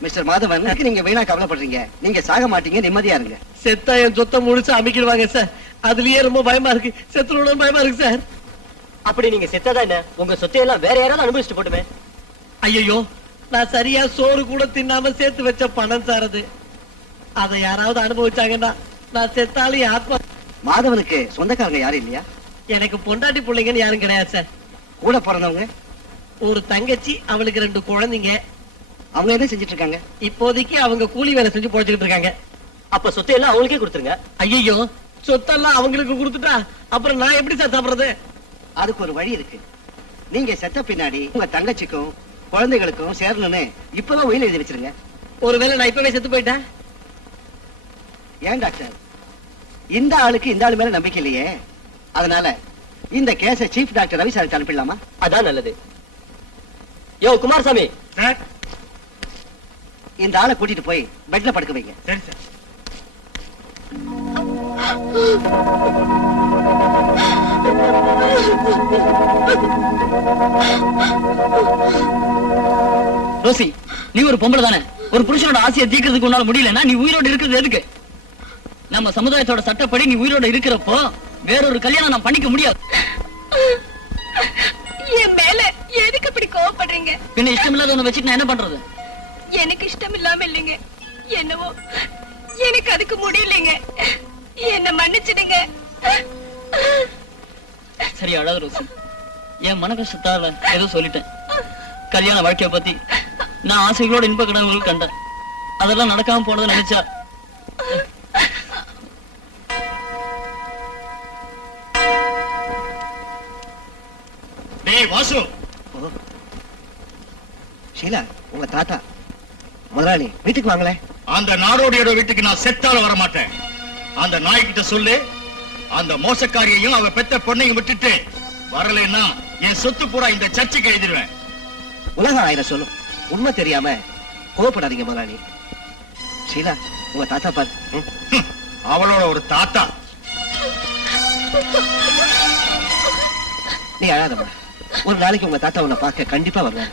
மிஸ்டர் மாதவன், நீங்க வீணா கவலைப்படுறீங்க. நீங்க சாக மாட்டீங்க, நிம்மதியா இருங்க. செத்தா என் சொத்தை முழுசு அமைக்கிடுவாங்க சார். அதுலயே ரொம்ப பயமா இருக்கு. செத்துருவோம் பயமா இருக்கு சார். அப்படி நீங்க செத்ததா என்ன? உங்க சொத்தையெல்லாம் வேற யாராவது அனுபவிச்சுட்டு போட்டுமே. ஐயோ, நான் சரியா சோறு கூட தின்னாம சேர்த்து வச்ச பணம் சார் அது. அதை யாராவது அனுபவிச்சாங்கன்னா நான் செத்தாலும் ஆத்மா. மாதவனுக்கு சொந்தக்காரங்க யாரும் இல்லையா? எனக்கு பொண்டாட்டி பிள்ளைங்கன்னு யாரும் கிடையாது சார். கூட பிறந்தவங்க? ஒரு தங்கச்சி, அவளுக்கு 2 குழந்தைங்க. அவங்க என்ன செஞ்சிட்டு இருக்காங்க? இப்போதைக்கு அவங்க கூலி வேலை செஞ்சு பொழைச்சிட்டு இருக்காங்க. அப்ப சொத்தையெல்லாம் அவங்களுக்கே கொடுத்துருங்க. ஐயோ, சொத்தெல்லாம் அவங்களுக்கு கொடுத்துட்டா அப்புறம் நான் எப்படி சார் சாப்பிடுறது? அதுக்கு ஒரு வழி இருக்கு. நீங்க செத்த பின்னாடி உங்க தங்கச்சிக்கும் குழந்தைகளுக்கும் சேரணும்னு இப்பதான் உயிர் எழுதி வச்சிருங்க. ஒருவேளை நான் இப்பவே செத்து போயிட்டேன். ஏன் டாக்டர், இந்த ஆளுக்கு இந்த ஆளு மேல நம்பிக்கை இல்லையே. அதனால இந்த கேஸ சீஃப் டாக்டர் ரவி சாருக்கு அனுப்பிடலாமா? அதான் நல்லது. யோ குமாரசாமி, இந்த ஆளை கூட்டிட்டு போய் பெட்ல படுக்க வைங்க. சரி சார். ரோசி, நீ ஒரு பொம்பளை தானே? ஒரு புருஷனோட ஆசையை தீர்க்கிறதுக்கு உன்னால முடியலன்னா நீ உயிரோடு இருக்கிறது எதுக்கு? நம்ம சமுதாயத்தோட சட்டப்படி நீ உயிரோட இருக்கிறப்போ வேறொரு கல்யாணம் நான் பண்ணிக்க முடியாது. என் மேல எதுக்கு இப்படி கோவப்படுறீங்க? பின்ன இஷ்டம் இல்லாத ஒண்ணு வச்சுட்டு நான் என்ன பண்றது? எனக்கு இஷ்டம் இல்லாம இல்லைங்க, என்னவோ எனக்கு அதுக்கு முடியலைங்க. என்ன மன்னிச்சிடுங்க. சரி, அழாத ரோசி. என் மன கஷ்டத்தால ஏதோ சொல்லிட்டேன். கல்யாண வாழ்க்கைய பத்தி நான் ஆசைகளோட இன்ப கடவுள் கண்டேன். அதெல்லாம் நடக்காம போனதை நினைச்சா டேய் வாசு, ஷீலா, உங்க தாத்தா. முதலாளி, வீட்டுக்கு வாங்களேன். அந்த நாடோடியோட வீட்டுக்கு நான் செத்தால வர மாட்டேன். அந்த நாய்கிட்ட சொல்லு, அந்த மோசக்காரியையும் அவ பெத்த பொண்ணையும் விட்டுட்டு வரலைன்னா என் சொத்து பூரா இந்த சர்ச்சுக்கு எழுதிடுவேன். உலகம் ஆயிரம் சொல்லும், உண்மை தெரியாம கோவப்படாதீங்க முதலாளி. ஷீலா, உங்க தாத்தா பாரு. அவளோட ஒரு தாத்தா. நீ அழாதம்மா. ஒரு நாளைக்கு உங்க தாத்தா உன்னை பார்க்க கண்டிப்பா வருவாங்க.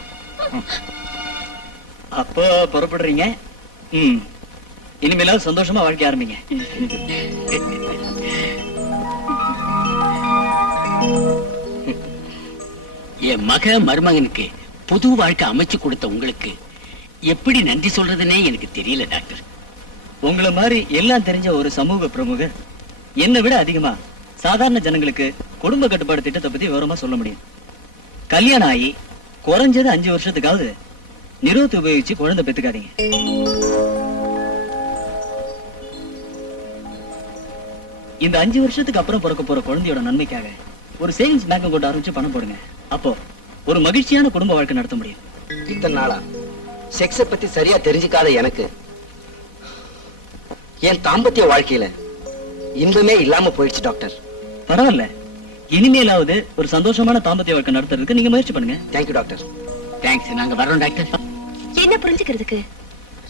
அப்போ புறப்படுறீங்க? இனிமேலாவது சந்தோஷமா வாழ்க்கை ஆரம்பிங்க. என் மக மருமகனுக்கு புது வாழ்க்கை அமைச்சு கொடுத்த உங்களுக்கு எப்படி நன்றி சொல்றதுன்னே எனக்கு தெரியல டாக்டர். உங்களை மாதிரி எல்லாம் தெரிஞ்ச ஒரு சமூக பிரமுகர் என்னை விட அதிகமா சாதாரண ஜனங்களுக்கு குடும்ப கட்டுப்பாடு திட்டத்தை பத்தி விவரமா சொல்ல முடியும். கல்யாணம் ஆகி குறைஞ்சது 5 வருஷத்துக்காவது நிறுவத்தை உபயோகிச்சு குழந்தை பெத்துக்காதீங்க. இந்த 5 வருஷத்துக்கு அப்புறம் பிறக்க போற குழந்தையோட நன்மைக்காக ஒரு சேவிங்ஸ் பேங்க் கொண்டு ஆரம்பிச்சு பணம் போடுங்க. அப்போ ஒரு மகிழ்ச்சியான குடும்ப வாழ்க்கை நடத்த முடியும். இத்தனை நாளா செக்ஸ பத்தி சரியா தெரிஞ்சுக்காத எனக்கு என் தாம்பத்திய வாழ்க்கையில இன்பமே இல்லாம போயிடுச்சு டாக்டர். பரவாயில்ல, இனிமேலாவது ஒரு சந்தோஷமான தாம்பத்திய வாழ்க்கை நடத்துறதுக்கு நீங்க முயற்சி பண்ணுங்க. Thank you doctor. தேங்க்ஸ், நாங்க வரோம் டாக்டர். என்ன புரிஞ்சுக்கிறதுக்கு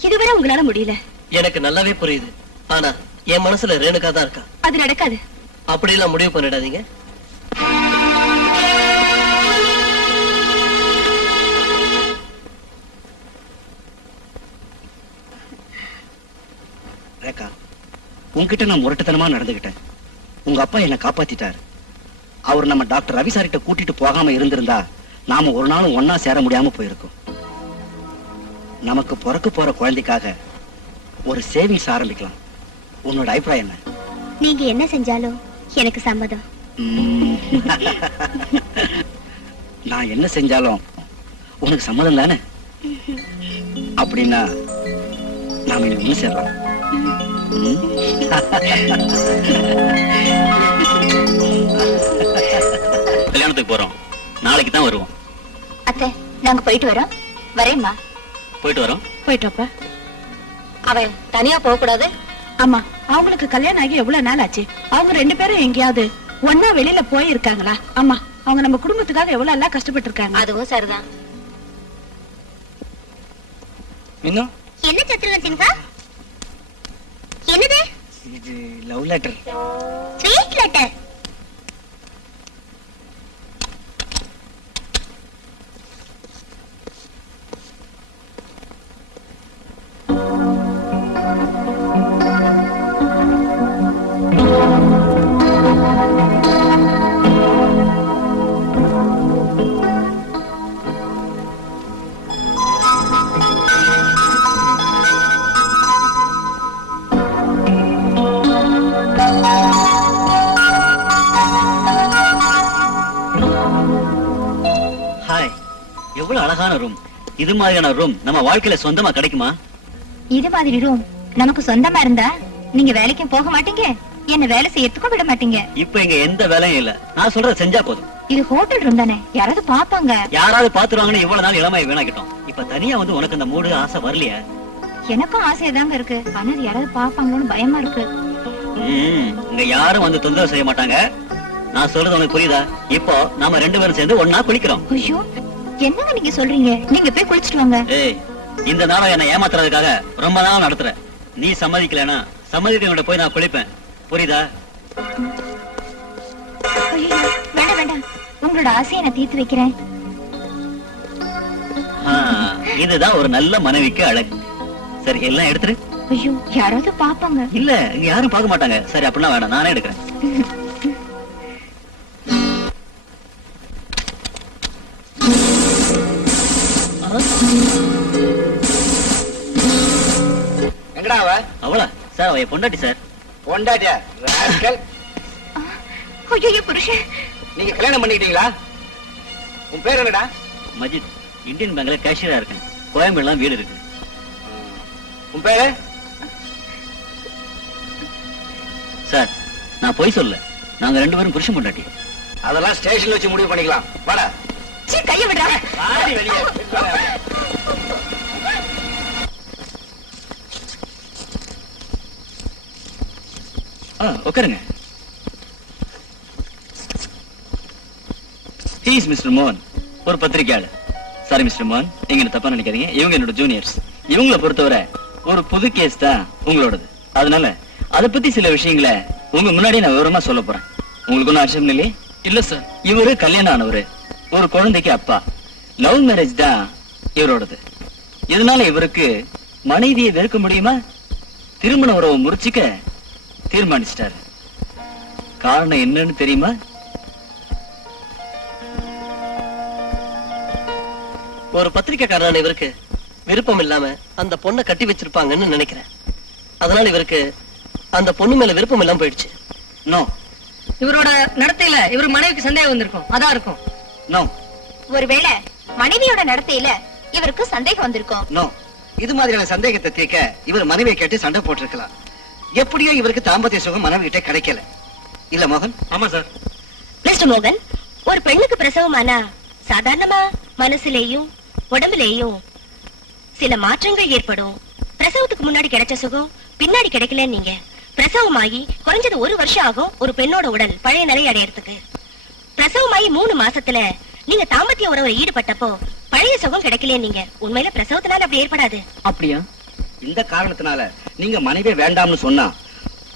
இதுவரை உங்களால முடியல. எனக்கு நல்லாவே புரியுது. ஆனா என் மனசுல ரேணுகா தான் இருக்கா. அது நடக்காது. அப்படி எல்லாம் முடிவு பண்ணிடாதீங்க. ரேகா, உங்ககிட்ட நான் முரட்டுத்தனமா நடந்துகிட்டேன். உங்க அப்பா என்ன காப்பாத்திட்டாரு. அவர் நம்ம டாக்டர் ரவி சார்கிட்ட கூட்டிட்டு போகாம இருந்திருந்தா நாம ஒரு நாளும் ஒன்னா சேர முடியாம போயிருக்கோம். நமக்கு பிறக்க போற குழந்தைக்காக ஒரு சேவிங்ஸ் ஆரம்பிக்கலாம். உன்னோட அபிப்பிராயம் என்ன? நீங்க என்ன செஞ்சாலும் எனக்கு சம்மதம். நான் என்ன செஞ்சாலும் உனக்கு சம்மதம் தானே? அப்படின்னா நாம இனி ஒண்ணு சேரலாம். கல்யாணத்துக்கு போறோம். நாளைக்கு தான் வருவோம். அத்தை, நாங்க போயிட்டு வரோம். வரேம்மா. போயிட்டு வரோம். போயிட்டோப்பா. அவ தனியா போக கூடாது. ஆமா, அவங்களுக்கு கல்யாணம் ஆகி எவ்வளவு நாள் ஆச்சு? அவங்க 2 பேரும் எங்கேயாவது ஒன்னா வெளியில போய் இருக்காங்களா? ஆமா, அவங்க நம்ம குடும்பத்துக்காக எவ்வளவு எல்லாம் கஷ்டப்பட்டு இருக்காங்க. அதுவும் சரிதான். இன்னும் என்ன சத்ருகன் சின்ஹா? என்னது? இது லவ் லெட்டர். Sweet letter. எவ்வளவு அழகான ரூம். இது மாதிரியான ரூம் நம்ம வாழ்க்கையில சொந்தமா கிடைக்குமா? இது மாதிரி ரூம் நமக்கு சொந்தமா இருந்தா நீங்க வேலைக்கும் போக மாட்டீங்க, என்ன வேலை செய்யறதுக்கும் விட மாட்டீங்க. இப்ப இங்க எந்த வேலையும் இல்ல. நான் சொல்றத செஞ்சா போதும். இது ஹோட்டல் ரூம் தானே, யாராவது பாப்பாங்க. யாராவது பாத்துருவாங்கன்னு இவ்வளவு நாள் இளமையை வீணாக்கிட்டோம். இப்ப தனியா வந்து உனக்கு அந்த மூடு ஆசை வரலையா? எனக்கும் ஆசையாதாங்க இருக்கு. ஆனா யாராவது பாப்பாங்களோன்னு பயமா இருக்கு. இங்க யாரும் வந்து தொந்தரவு செய்ய மாட்டாங்க. நான் சொல்றது உனக்கு புரியுதா? இப்போ நாம 2 பேரும் சேர்ந்து ஒன்னா குளிக்கிறோம். ஐயோ, என்னங்க நீங்க சொல்றீங்க? நீங்க போய் குளிச்சிட்டு வாங்க. ஏய், இந்த நாளை என்ன ஏமாத்துறதுக்காக ரொம்ப நாள் நடத்துற. நீ சம்மதிக்கலனா சம்மதிக்கிறவங்க போய் நான் குளிப்பேன். புரியுதா? ஐயோ, வேண்டாம், உங்களோட ஆசையை நான் தீர்த்து வைக்கிறேன். இதுதான் ஒரு நல்ல மனைவிக்கு அழகு. சரி, எல்லாம் எடுத்துரு. ஐயோ, யாராவது பாப்பாங்க. இல்ல, இங்க யாரும் பார்க்க மாட்டாங்க. சரி, அப்படிலாம் வேணாம், நானே எடுக்கிறேன். எங்கடா அவ? அவளா சார்? அவ என் பொண்டாட்டி சார். பொண்டாட்டியா? ராஸ்கல். ஐயோ புருஷன், நீங்க கல்யாணம் பண்ணிக்கிட்டீங்களா? உன் பேர் என்னடா? மஜித். இந்தியன் பேங்க்ல கேஷியரா இருக்கேன். கோயம்பேடுலாம் வீடு இருக்கு. உன் பேரு? சார், நான் பொய் சொல்ல. நாங்க 2 பேரும் புருஷன் பொண்டாட்டி. அதெல்லாம் ஸ்டேஷன்ல வச்சு முடிவு பண்ணிக்கலாம். வாடா. சீ, கைய விடுறா. வாடி வெளியே. உட்காருங்க. He is Mr. மோகன், ஒரு பத்திரிக்கையாளர். சாரி மிஸ்டர் மோகன், நீங்க என்ன தப்பா நினைக்காதீங்க. இவங்க என்னோட ஜூனியர்ஸ். இவங்கள பொறுத்தவரை ஒரு புது கேஸ் தான் உங்களோடது. அதனால அதை பத்தி சில விஷயங்களை உங்க முன்னாடி நான் விவரமா சொல்ல போறேன். உங்களுக்கு ஒன்னும் ஆட்சேபம் இல்லையே? இல்ல சார். இவரு கல்யாணம் ஆனவரு, ஒரு குழந்தைக்கு அப்பா. லவ் மேரேஜ் தான் இவரோடது. இதனால இவருக்கு மனைவியை வெறுக்க முடியுமா? திருமண உறவை முறிச்சுக்க தீர்மானிச்சிட்டாரு. காரணம் என்னன்னு தெரியுமா? ஒரு பத்திரிக்கைக்காரரான இவருக்கு விருப்பம் இல்லாம அந்த பொண்ணை கட்டி வச்சிருப்பாங்கன்னு நினைக்கிறேன். அதனால இவருக்கு அந்த பொண்ணு மேல விருப்பம் இல்லாம போயிடுச்சு. நோ. இவரோட நடத்தையில இவர் மனைவிக்கு சந்தேகம் வந்திருக்கும். அதான் இருக்கும். நோ. ஒருவேளை மனைவியோட நடத்தையில இவருக்கு சந்தேகம் வந்திருக்கும். நோ. இது மாதிரியான சந்தேகத்தை தீர்க்க இவர் மனைவியை கேட்டு சண்டை போட்டிருக்கலாம். எப்படியோ இவருக்கு தாம்பத்திய சுகம் மனைவி கிட்ட கிடைக்கல. இல்ல மோகன்? ஆமா சார். மிஸ்டர் மோகன், ஒரு பெண்ணுக்கு பிரசவமானா சாதாரணமா மனசுலேயும் உடம்புலேயும் சில மாற்றங்கள் ஏற்படும். பிரசவத்துக்கு முன்னாடி கிடைச்ச சுகம் பின்னாடி கிடைக்கல. நீங்க பிரசவமாகி குறைஞ்சது 1 வருஷம் ஆகும் ஒரு பெண்ணோட உடல் பழைய நிலை அடையறதுக்கு. பிரசவமாயி 3 மாசத்துல நீங்க தாம்பத்திய உறவுல ஈடுபட்டப்போ பழைய சுகம் கிடைக்கல. நீங்க உண்மையில பிரசவத்தினால அப்படி ஏற்படாது. அப்படியா? இந்த காரணத்தினால நீங்க மனைவி வேண்டாம்னு சொன்னா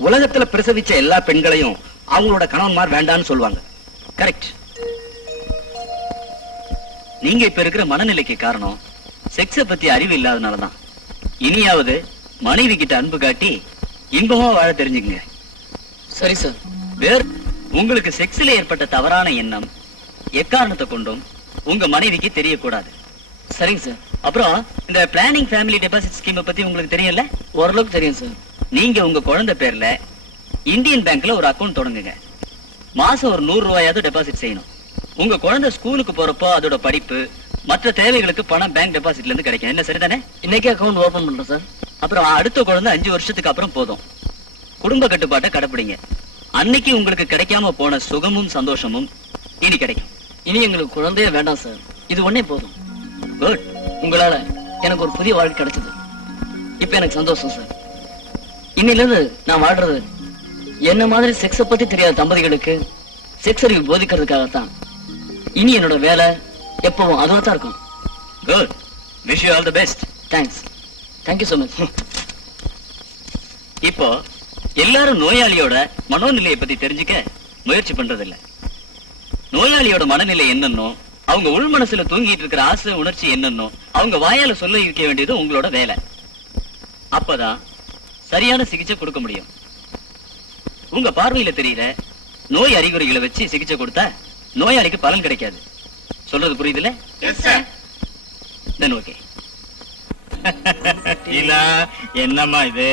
உலகத்துல பிரசவிச்ச எல்லா பெண்களையும் அவங்களோட கணவன்மார் வேண்டாம்னு சொல்லுவாங்க. கரெக்ட். நீங்க இப்ப இருக்கிற மனநிலைக்கு காரணம் செக்ஸ பத்தி அறிவு இல்லாதனாலதான். இனியாவது மனைவி கிட்ட அன்பு காட்டி இன்பமா வாழ தெரிஞ்சுங்க. சரி சார். வேறு உங்களுக்கு செக்ஸ்ல ஏற்பட்ட தவறான எண்ணம் எக்காரணத்தை கொண்டும் உங்க மனைவிக்கு தெரியக்கூடாது. சரிங்க சார். அப்புறம் இந்த பிளானிங் ஃபேமிலி டெபாசிட் ஸ்கீம் பத்தி உங்களுக்கு தெரியல? ஓரளவுக்கு தெரியும் சார். நீங்க உங்க குழந்தை பேர்ல இந்தியன் பேங்க்ல ஒரு அக்கவுண்ட் தொடங்குங்க. மாசம் ஒரு 100 ரூபாயாவது டெபாசிட் செய்யணும். உங்க குழந்தை ஸ்கூலுக்கு போறப்போ அதோட படிப்பு மற்ற தேவைகளுக்கு பணம் பேங்க் டெபாசிட்ல இருந்து கிடைக்கும். என்ன சரிதானே? இன்னைக்கே அக்கவுண்ட் ஓபன் பண்றேன் சார். அப்புறம் அடுத்த குழந்தை 5 வருஷத்துக்கு அப்புறம் போதும். குடும்ப கட்டுப்பாட்டை கடைப்பிடிங்க. அன்னைக்கு உங்களுக்கு கிடைக்காம போன சுகமும் சந்தோஷமும் இனி கிடைக்கும். இனி எங்களுக்கு குழந்தையே வேண்டாம் சார். இது ஒண்ணே போதும். குட். உங்களால எனக்கு ஒரு புதிய வாழ்க்கை கிடைச்சது. இப்ப எனக்கு சந்தோஷம் சார். இன்னில இருந்து நான் வாழ்றது என்ன மாதிரி செக்ஸ பத்தி தெரியாத தம்பதிகளுக்கு செக்ஸ் அறிவு போதிக்கிறதுக்காகத்தான். இனி என்னோட வேலை எப்பவும் அதுவா தான் இருக்கும். Good. Wish you all the best. Thanks. Thank you so much. இப்போ எல்லாரும் நோயாளியோட மனோநிலையை பத்தி தெரிஞ்சுக்க முயற்சி பண்றதில்ல. நோயாளியோட மனநிலை என்னன்னோ, அவங்க உள் மனசுல தூங்கிட்டு இருக்கிற ஆசை உணர்ச்சி என்னன்னோ அவங்க வாயால சொல்ல இருக்க வேண்டியது உங்களோட வேலை. அப்பதான் சரியான சிகிச்சை கொடுக்க முடியும். உங்க பார்வையில தெரியற நோய் அறிகுறிகளை வச்சு சிகிச்சை கொடுத்தா நோயாளிக்கு பலன் கிடைக்காது. சொல்றது புரியுதுல? Then okay. இல்ல என்னம்மா இது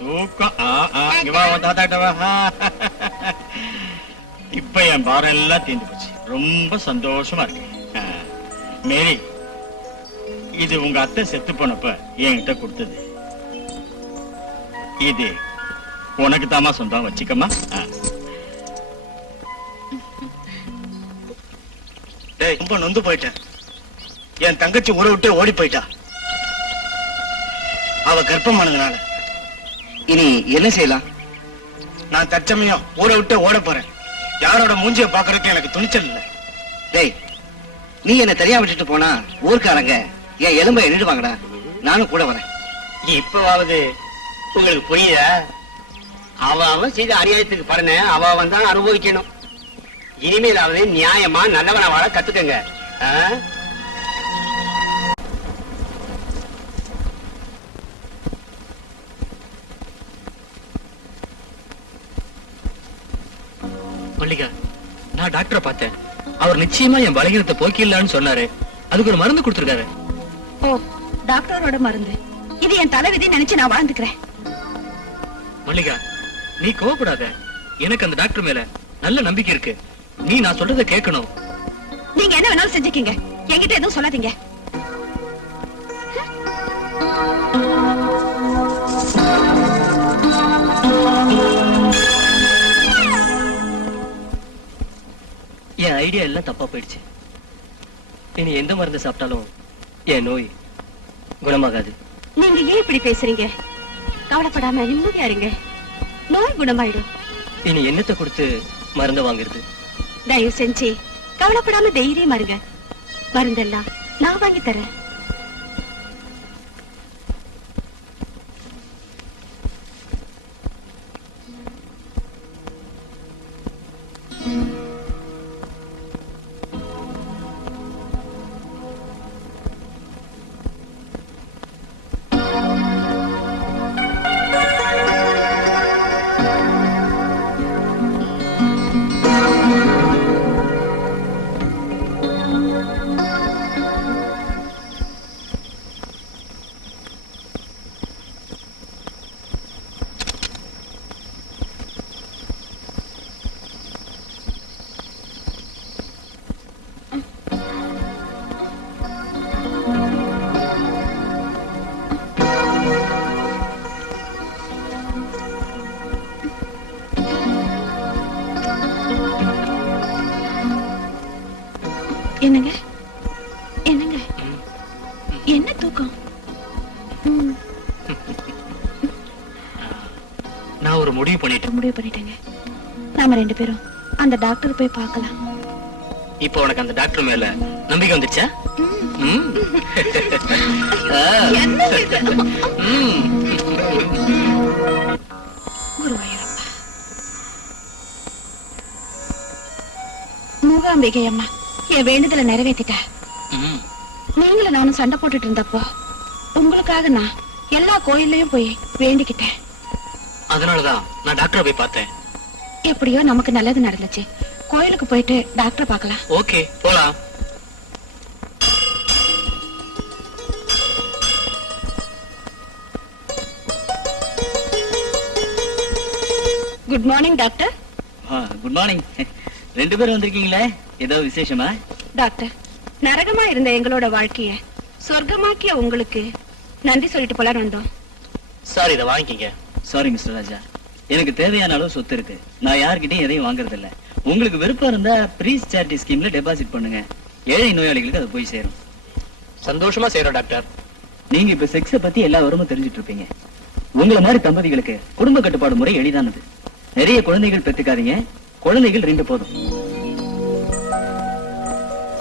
தூக்கம்? இப்ப என் பாரம் எல்லாம் தீர்ந்து போச்சு. ரொம்ப சந்தோஷமா இருக்கு. மேரி, இது உங்க அத்தை செத்து போனப்ப என்கிட்ட கொடுத்தது. இது உனக்கு தாமா சொந்தம், வச்சுக்கமா. ரொம்ப நொந்து போயிட்டேன். என் தங்கச்சி ஊரை விட்டு ஓடி போயிட்டா. அவ கர்ப்பமானதுனால இனி என்ன செய்யலாம்? நான் தற்சமயம் ஊரை விட்டு ஓட போறேன். யாரோட மூஞ்சிய பாக்குறதுக்கு எனக்கு துணிச்சல் இல்ல. டேய், நீ என்ன தனியா விட்டுட்டு போனா ஊர்க்காரங்க என் எலும்பை எண்ணிடுவாங்கடா. நானும் கூட வரேன். இப்பவாவது உங்களுக்கு புரியுதா? அவன் செய்த அநியாயத்துக்கு பாருங்க, அவன் தான் அனுபவிக்கணும். இனிமேலாவது நியாயமா நல்லவனா வாழ கத்துக்கங்க. மல்லிகா, நான் டாக்டரை பார்த்தேன். அவர் நிச்சயமா என் பலகீனத்தை போக்கிடலான்னு சொன்னாரு. அதுக்கு ஒரு மருந்து கொடுத்திருக்காரு. ஓ, டாக்டரோட மருந்து. இது என் தலைவிதி நினைச்சு நான் வாழ்ந்துக்கிறேன். மல்லிகா, நீ கோவப்படாத. எனக்கு அந்த டாக்டர் மேல நல்ல நம்பிக்கை இருக்கு. நீ நான் சொல்றத கேட்கணும். நீங்க என்ன வேணாலும் செஞ்சுக்கீங்க, என்கிட்ட எதுவும் சொல்லாதீங்க. என் ஐடியா எல்லாம் தப்பா போயிடுச்சு. இனி எந்த மருந்து சாப்பிட்டாலும் என் நோய் குணமாகாது. நீங்க ஏன் இப்படி பேசுறீங்க? கவலைப்படாம நிம்மதியா இருங்க, நோய் குணமாயிடும். இனி என்னத்தை கொடுத்து மருந்து வாங்குறது? தயவு செஞ்சு கவலைப்படாம தைரியமா இருங்க. மருந்தெல்லாம் நான் வாங்கி தரேன். என்னங்க என்னங்க, என்ன தூக்கம்? நான் ஒரு முடிவு பண்ணிட்டேங்க. நாம 2 பேரும் அந்த டாக்டர் போய் பார்க்கலாம். இப்போ உனக்கு அந்த டாக்டர் மேல நம்பிக்கை வந்துச்சா? குருவாயூரப்பா, மூகாம்பிகை அம்மா என் வேண்டுதலை நிறைவேற்றிட்ட. நீங்களும் நானும் சண்டை போட்டுட்டு இருந்தப்போ உங்களுக்காக நான் எல்லா கோயில்லையும் போய் வேண்டிக்கிட்டேன். அதனாலதான் நான் டாக்டரை போய் பார்த்தேன். எப்படியோ நமக்கு நல்லது நடந்துச்சு. கோயிலுக்கு போயிட்டு டாக்டரை பார்க்கலாம். ஓகே, போலாம். Good morning doctor. Good morning. 2 பேரும் வந்திருக்கீங்களே, ஏதோ விசேஷமா? டாக்டர், நரகமா இருந்த எங்களோட வாழ்க்கைய சொர்க்கமாக்கிய உங்களுக்கு நன்றி சொல்லிட்டு போலான்னு வந்தோம். சார், இதை வாங்கிக்கங்க. சாரி மிஸ்டர் ராஜா, எனக்கு தேவையான அளவு சொத்து இருக்கு. நான் யார்கிட்டயும் எதையும் வாங்குறது இல்ல. உங்களுக்கு விருப்பம் இருந்தா ப்ரீஸ் சேரிட்டி ஸ்கீம்ல டெபாசிட் பண்ணுங்க. ஏழை நோயாளிகளுக்கு அது போய் சேரும். சந்தோஷமா செய்யறோம் டாக்டர். நீங்க இப்ப செக்ஸ பத்தி எல்லா விவரமும் தெரிஞ்சிட்டு இருப்பீங்க. உங்களை மாதிரி தம்பதிகளுக்கு குடும்ப கட்டுப்பாடு முறை எளிதானது. நிறைய குழந்தைகள் பெற்றுக்காதீங்க. குழந்தைகள் 2 போதும்.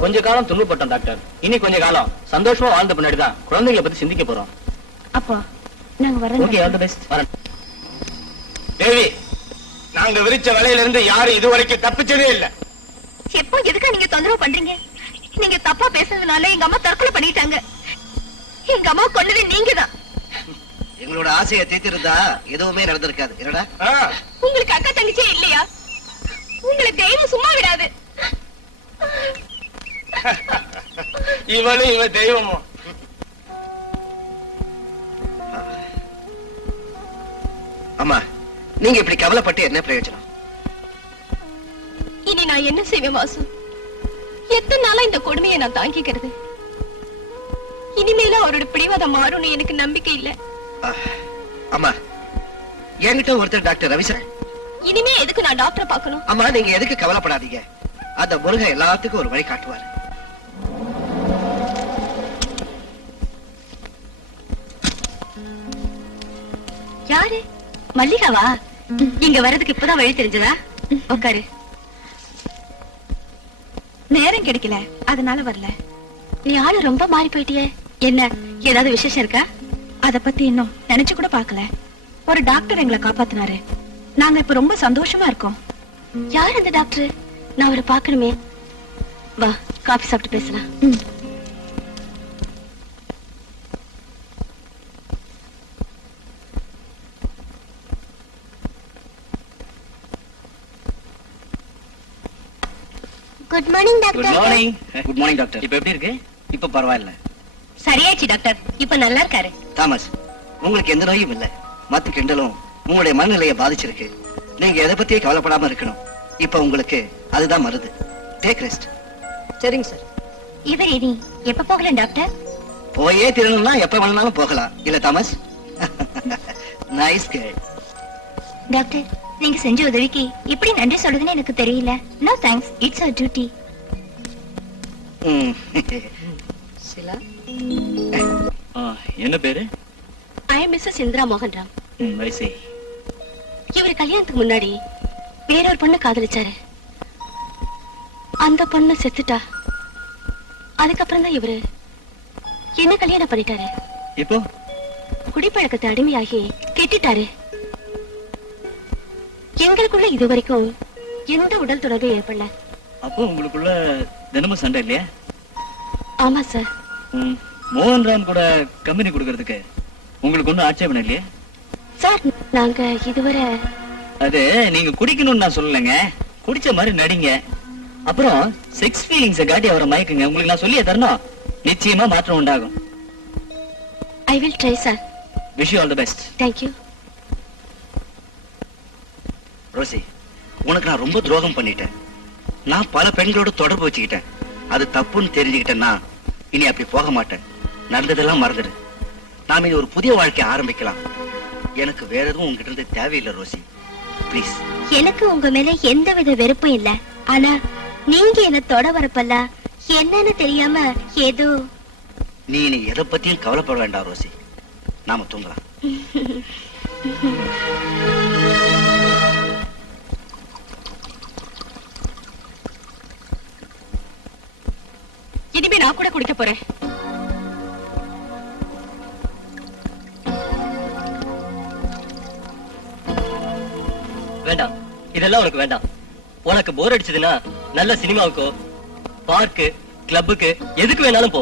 கொஞ்ச காலம் துன்பப்பட்டோம் டாக்டர். இனி கொஞ்ச காலம் சந்தோஷமா வாழ்ந்த பின்னாடிதான் குழந்தைகளை பத்தி சிந்திக்க போறோம். அப்போ நாங்க வரோம். Okay, all the best. வரேன். தேவி, நாங்க விரிச்ச வலையில இருந்து யாரும் இதுவரைக்கும் தப்பிச்சதே இல்ல. எப்போ எதுக்கா நீங்க தொந்தரவு பண்றீங்க? நீங்க தப்பா பேசுறதுனால எங்க அம்மா தற்கொலை பண்ணிட்டாங்க. எங்க அம்மா கொன்னது நீங்கதான். எங்களோட ஆசையை தீர்த்திருந்தா எதுவுமே நடந்திருக்காது. என்னடா, உங்களுக்கு அக்கா தங்கச்சியே இல்லையா? உங்களை தெய்வம் சும்மா விடாது. இவளும் இவ தெய்வமும். அம்மா, நீங்க இப்படி கவலைப்பட்டு என்ன பிரயோஜனம்? இனி நான் என்ன செய்வேன் வாசு? எத்தனை நாளா இந்த கொடுமையை நான் தாங்கிக்கிறது? இனிமேல அவரோட பிடிவாதம் மாறும்னு எனக்கு நம்பிக்கை இல்ல. அம்மா, என்கிட்ட ஒருத்தர் டாக்டர் ரவி சார். இனிமே எதுக்கு நான் டாக்டரை பார்க்கணும்? அம்மா, நீங்க எதுக்கு கவலைப்படாதீங்க. அந்த முருகன் எல்லாத்துக்கும் ஒரு வழி காட்டுவார். யாரு? மல்லிகாவா? இங்க வர்றதுக்கு இப்பதான் வழி தெரிஞ்சதா? உட்காரு. நேரம் கிடைக்கல, அதனால வரல. நீ ஆளு ரொம்ப மாறி போயிட்டியே. என்ன, ஏதாவது விசேஷம் இருக்கா? அத பத்தி இன்னும் நினைச்சு கூட பாக்கல. ஒரு டாக்டர் எங்களை காப்பாத்தினாரு. நாங்க இப்ப ரொம்ப சந்தோஷமா இருக்கோம். யார் அந்த டாக்டர்? நான் அவரை பார்க்கணுமே. வா, காபி சாப்பிட்டு பேசலாம். Good morning good doctor. Morning. Good morning doctor. இப்ப எப்படி இருக்கு? இப்ப பரவாயில்ல. சரியாச்சு டாக்டர், இப்ப நல்லா இருக்காரு. தாமஸ், உங்களுக்கு எந்த நோயும் இல்ல. மத்த கிண்டலும் உங்களுடைய மனநிலையை பாதிச்சிருக்கு. நீங்க எதை பத்தியே கவலைப்படாம இருக்கணும். இப்ப உங்களுக்கு அதுதான் மருந்து. Take rest. சரிங்க சார். இவர் இனி எப்ப போகலாம் டாக்டர்? போயே திருநா எப்ப வேணாலும் போகலாம். இல்ல தாமஸ்? Nice girl. டாக்டர், நீங்க செஞ்ச உதவிக்கு எப்படி நன்றி சொல்றதுன்னு எனக்கு தெரியல. No thanks, it's our duty. சிலா, என்ன பேரு? I am missus Indira Mohanram. வயசே. இவர் கல்யாணத்துக்கு முன்னாடி வேறொரு பொண்ணு காதலிச்சாரு. அந்த பொண்ணு செத்துட்டா. அதுக்கப்புறம் தான் இவரு என்ன கல்யாணம் பண்ணிட்டாரு. இப்போ குடிப்பழக்கத்தை அடிமையாகி கெட்டுட்டாரு. எங்களுக்குள்ள இதுவரைக்கும் எந்த உடல் தொடர்பும் ஏற்படல. அப்போ உங்களுக்குள்ள தினமும் சண்டை இல்லையா? ஆமா சார். மோகன்ராம் கூட கம்பெனி கொடுக்கறதுக்கு உங்களுக்கு ஒன்றும் ஆட்சேபணம் இல்லையா? சார், நாங்க இதுவரை அது நீங்க குடிக்கணும்னு நான் சொல்லலைங்க. குடிச்ச மாதிரி நடிங்க. அப்புறம் செக்ஸ் ஃபீலிங்ஸை காட்டி அவரை மயக்குங்க. உங்களுக்கு நான் சொல்லியே தரணும். நிச்சயமா மாற்றம் உண்டாகும். I will try sir. Wish you all the best. Thank you. Rosie, உனக்கு நான் ரொம்ப துரோகம் பண்ணிட்டேன். நான் பல பெண்களோட தொடர்பு வச்சுக்கிட்டேன். அது தப்புன்னு தெரிஞ்சுக்கிட்டேன்னா இனி அப்படி போக மாட்டேன். நடந்ததெல்லாம் மறந்துடு. நாம இனி ஒரு புதிய வாழ்க்கையை ஆரம்பிக்கலாம். எனக்கு வேற எதுவும் உங்ககிட்ட இருந்து தேவையில்லை ரோசி. ப்ளீஸ். எனக்கு உங்க மேல எந்தவித வெறுப்பும் இல்ல. ஆனா நீங்க என்ன தொட வரப்பல்ல என்னன்னு தெரியாம ஏதோ. நீ இனி எதை பத்தியும் கவலைப்பட வேண்டாம் ரோசி. நாம தூங்கலாம். இனிமே நான் கூட குடிக்க போறேன். வேண்டாம், இதெல்லாம் உனக்கு வேண்டாம். உனக்கு போர் அடிச்சதுன்னா நல்ல சினிமாவுக்கோ பார்க்கு கிளப்புக்கு எதுக்கு வேணாலும் போ.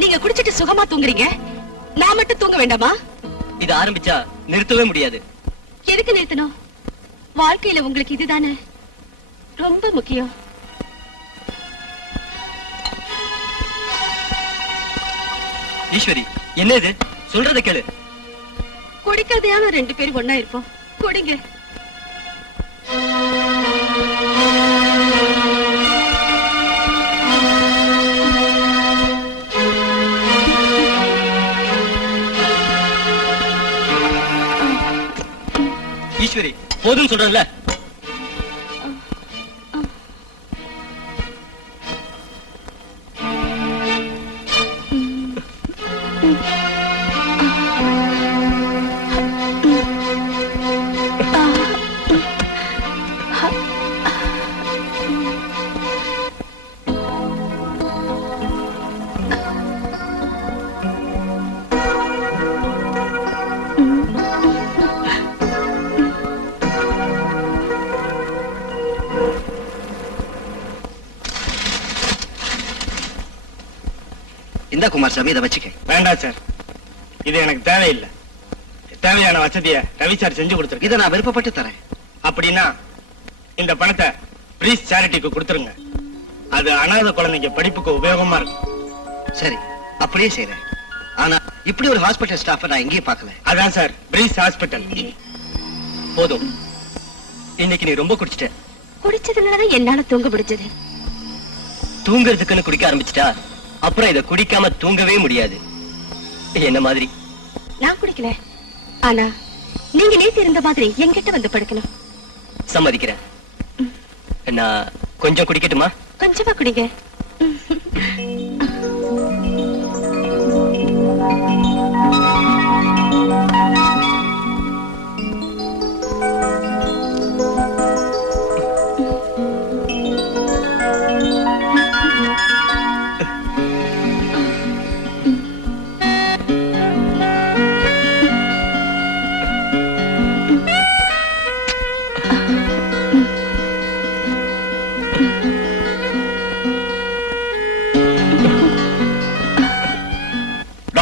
நீங்க குடிச்சிட்டு சுகமா தூங்குறீங்க, நான் மட்டும் தூங்க வேண்டாமா? இது ஆரம்பிச்சா நிறுத்தவே முடியாது. எதுக்கு நிறுத்தணும்? வாழ்க்கையில உங்களுக்கு இதுதானே ரொம்ப முக்கியம். ஈஸ்வரி, என்ன இது? சொல்றத கேளு. குடிக்கிறதையான 2 பேரும் ஒன்னா இருப்போம். குடிங்க. ஈஸ்வரி, போதும் சொல்றேன்ல. இந்த குமாரசாமி இதை வச்சுக்க. வேண்டாம் சார், இது எனக்கு தேவையில்லை. தேவையான வசதியை ரவி சார் செஞ்சு கொடுத்துருக்கு. இதை நான் விருப்பப்பட்டு தரேன். அப்படின்னா இந்த பணத்தை பிரீஸ் சேரிட்டிக்கு கொடுத்துருங்க. அது அனாதை குழந்தைங்க படிப்புக்கு உபயோகமா இருக்கும். சரி, அப்படியே செய்றேன். ஆனா இப்படி ஒரு ஹாஸ்பிட்டல் ஸ்டாஃபை நான் எங்கேயும் பார்க்கல. அதான் சார் பிரீஸ் ஹாஸ்பிட்டல். போதும், இன்னைக்கு நீ ரொம்ப குடிச்சிட்ட. குடிச்சதுனாலதான் என்னால தூங்க முடிஞ்சது. தூங்குறதுக்குன்னு குடிக்க ஆரம்பிச்சிட்டா அப்புறம் இத குடிக்காம தூங்கவே முடியாது. என்ன மாதிரி நான் குடிக்கல, ஆனா நீங்க நேத்து இருந்த மாதிரி என்கிட்ட வந்து படுக்கணும். சம்மதிக்கிறேன். நான் கொஞ்சம் குடிக்கட்டுமா? கொஞ்சமா குடிங்க.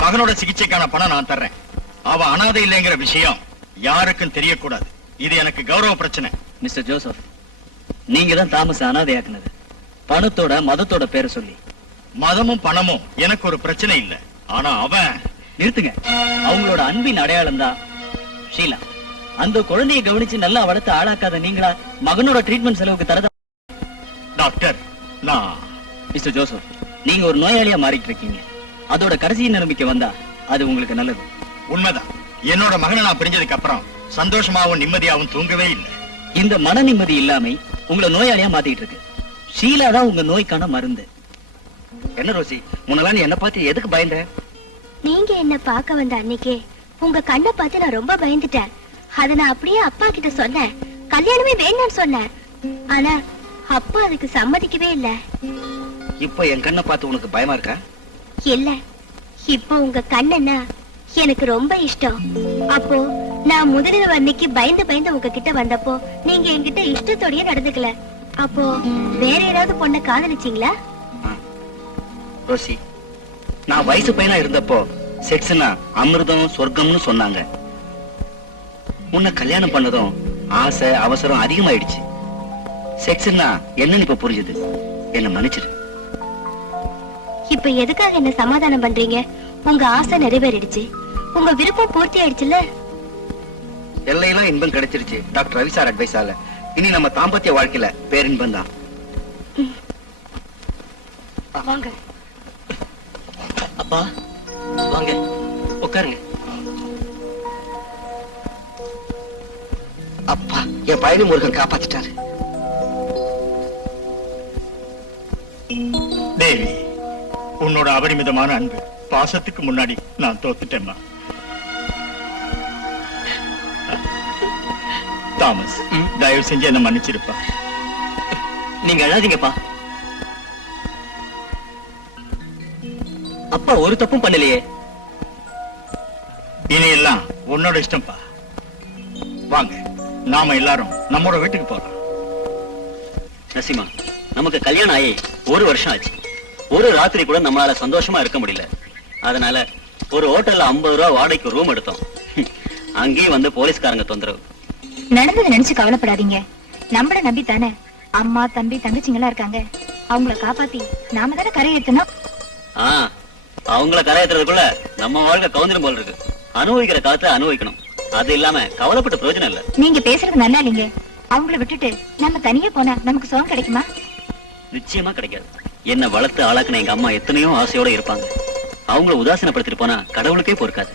மகனோட சிகிச்சைக்கான பணம் நான் தர்றேன். அவ அனாதை இல்லைங்கிற விஷயம் யாருக்கும் தெரியக்கூடாது. இது எனக்கு கௌரவ பிரச்சனை. மிஸ்டர் ஜோசப், நீங்க தான் தாமஸ் அனாதையாக்குனது பணத்தோட மதத்தோட பேரை சொல்லி. மதமும் பணமும் எனக்கு ஒரு பிரச்சனை இல்ல. ஆனா அவன் நிறுத்துங்க. அவங்களோட அன்பின் அடையாளம் தான் ஷீலா. அந்த குழந்தையை கவனிச்சு நல்லா வளர்த்து ஆளாக்காத நீங்களா மகனோட ட்ரீட்மெண்ட் செலவுக்கு தரதா? டாக்டர், நான் மிஸ்டர் ஜோசப், நீங்க ஒரு நோயாளியா மாறிட்டு இருக்கீங்க. அதோட கடைசி நிலைமைக்கு வந்தா அது உங்களுக்கு நல்லது. உண்மைதான். என்னோட மகனை நான் பிரிஞ்சதுக்கு அப்புறம் சந்தோஷமாவும் நிம்மதியாவும் தூங்கவே இல்லை. இந்த மன நிம்மதி இல்லாமை உங்களை நோயாளியா மாத்திட்டு இருக்கு. ஷீலா தான் உங்க நோய்க்கான மருந்து. என்ன ரோசி, முன்னெல்லாம் நீ என்ன பார்த்து எதுக்கு பயந்த? நீங்க என்ன பார்க்க வந்த அன்னைக்கே உங்க கண்ணை பார்த்து நான் ரொம்ப பயந்துட்டேன். அத நான் அப்படியே அப்பா கிட்ட சொன்னேன். கல்யாணமே வேண்டாம்னு சொன்னேன். ஆனா அப்பா அதுக்கு சம்மதிக்கவே இல்ல. இப்போ என் கண்ணை பார்த்து உனக்கு பயமா இருக்கா? இல்ல, இப்போ உங்க கண்ணன்னா எனக்கு ரொம்ப இஷ்டம். அப்போ நான் முதலிரவு அன்னைக்கு பயந்து பயந்து உங்ககிட்ட வந்தப்போ நீங்க என்கிட்ட இஷ்டத்தோடயே நடந்துக்கல. அப்போ வேற ஏதாவது பொண்ணை காதலிச்சீங்களா? ரோசி, நான் வயசு பையனா இருந்தப்போ செக்ஸ்னா அமிர்தம் சொர்க்கம்னு சொன்னாங்க. உன்னை கல்யாணம் பண்ணதும் ஆசை அவசரம் அதிகமாயிடுச்சு. செக்ஸ்னா என்னன்னு இப்ப புரிஞ்சுது. என்ன மன்னிச்சிரு. இப்ப எதுக்காக என்ன சமாதானம் பண்றீங்க? உங்க ஆசை நிறைவேறிடுச்சு, உங்க விருப்பம் பூர்த்தி ஆயிடுச்சுல்ல. எல்லையெல்லாம் இன்பம் கிடைச்சிருச்சு டாக்டர் ரவி சார் அட்வைஸால. இனி நம்ம தாம்பத்திய வாழ்க்கையில பேரின்பம் தான். வாங்க. அப்பா வாங்க, உட்காருங்க. அப்பா, என் பயணி முருகன் காப்பாத்திட்டாரு. தேவி, உன்னோட அபரிமிதமான அன்பு பாசத்துக்கு முன்னாடி நான் தோத்துட்டேம்மா. தாமஸ், தயவு செஞ்சு என்ன மன்னிச்சிருப்பா. நீங்க அழாதீங்கப்பா. அப்பா ஒரு தப்பும் பண்ணலையே. இனி எல்லாம் உன்னோட இஷ்டம்ப்பா. வாங்க, நாம எல்லாரும் நம்மோட வீட்டுக்கு போறோம். நசிமா, நமக்கு கல்யாணம் ஆகி 1 வருஷம் ஆச்சு. ஒரு ராத்திரி கூட நம்மளால சந்தோஷமா இருக்க முடியல. அதனால ஒரு ஹோட்டல்ல 50 ரூபாய் வாடகைக்கு ரூம் எடுத்தோம். அங்கேயும் வந்து போலீஸ்காரங்க தொந்தரவு. நடந்ததை நினைச்சு கவலைப்படாதீங்க. நம்மள நம்பி தானே அம்மா தம்பி தங்கச்சிங்களா இருக்காங்க. அவங்கள காப்பாத்தி நாம தானே கரை ஏத்தணும். அவங்கள கரையேற்றுறதுக்குள்ள நம்ம வாழ்க்கை கவுந்திரம் போல இருக்கு. அனுபவிக்கிற காலத்தை அனுபவிக்கணும். அது இல்லாம கவலைப்பட்ட பிரயோஜனம் இல்ல. நீங்க பேசுறது நல்லா இல்லைங்க. அவங்கள விட்டுட்டு நம்ம தனியா போனா நமக்கு சுகம் கிடைக்குமா? நிச்சயமா கிடைக்காது. என்ன வளர்த்து ஆளாக்குன எங்க அம்மா எத்தனையோ ஆசையோட இருப்பாங்க. அவங்கள உதாசீனப்படுத்திட்டு போனா கடவுளுக்கே பொறுக்காது.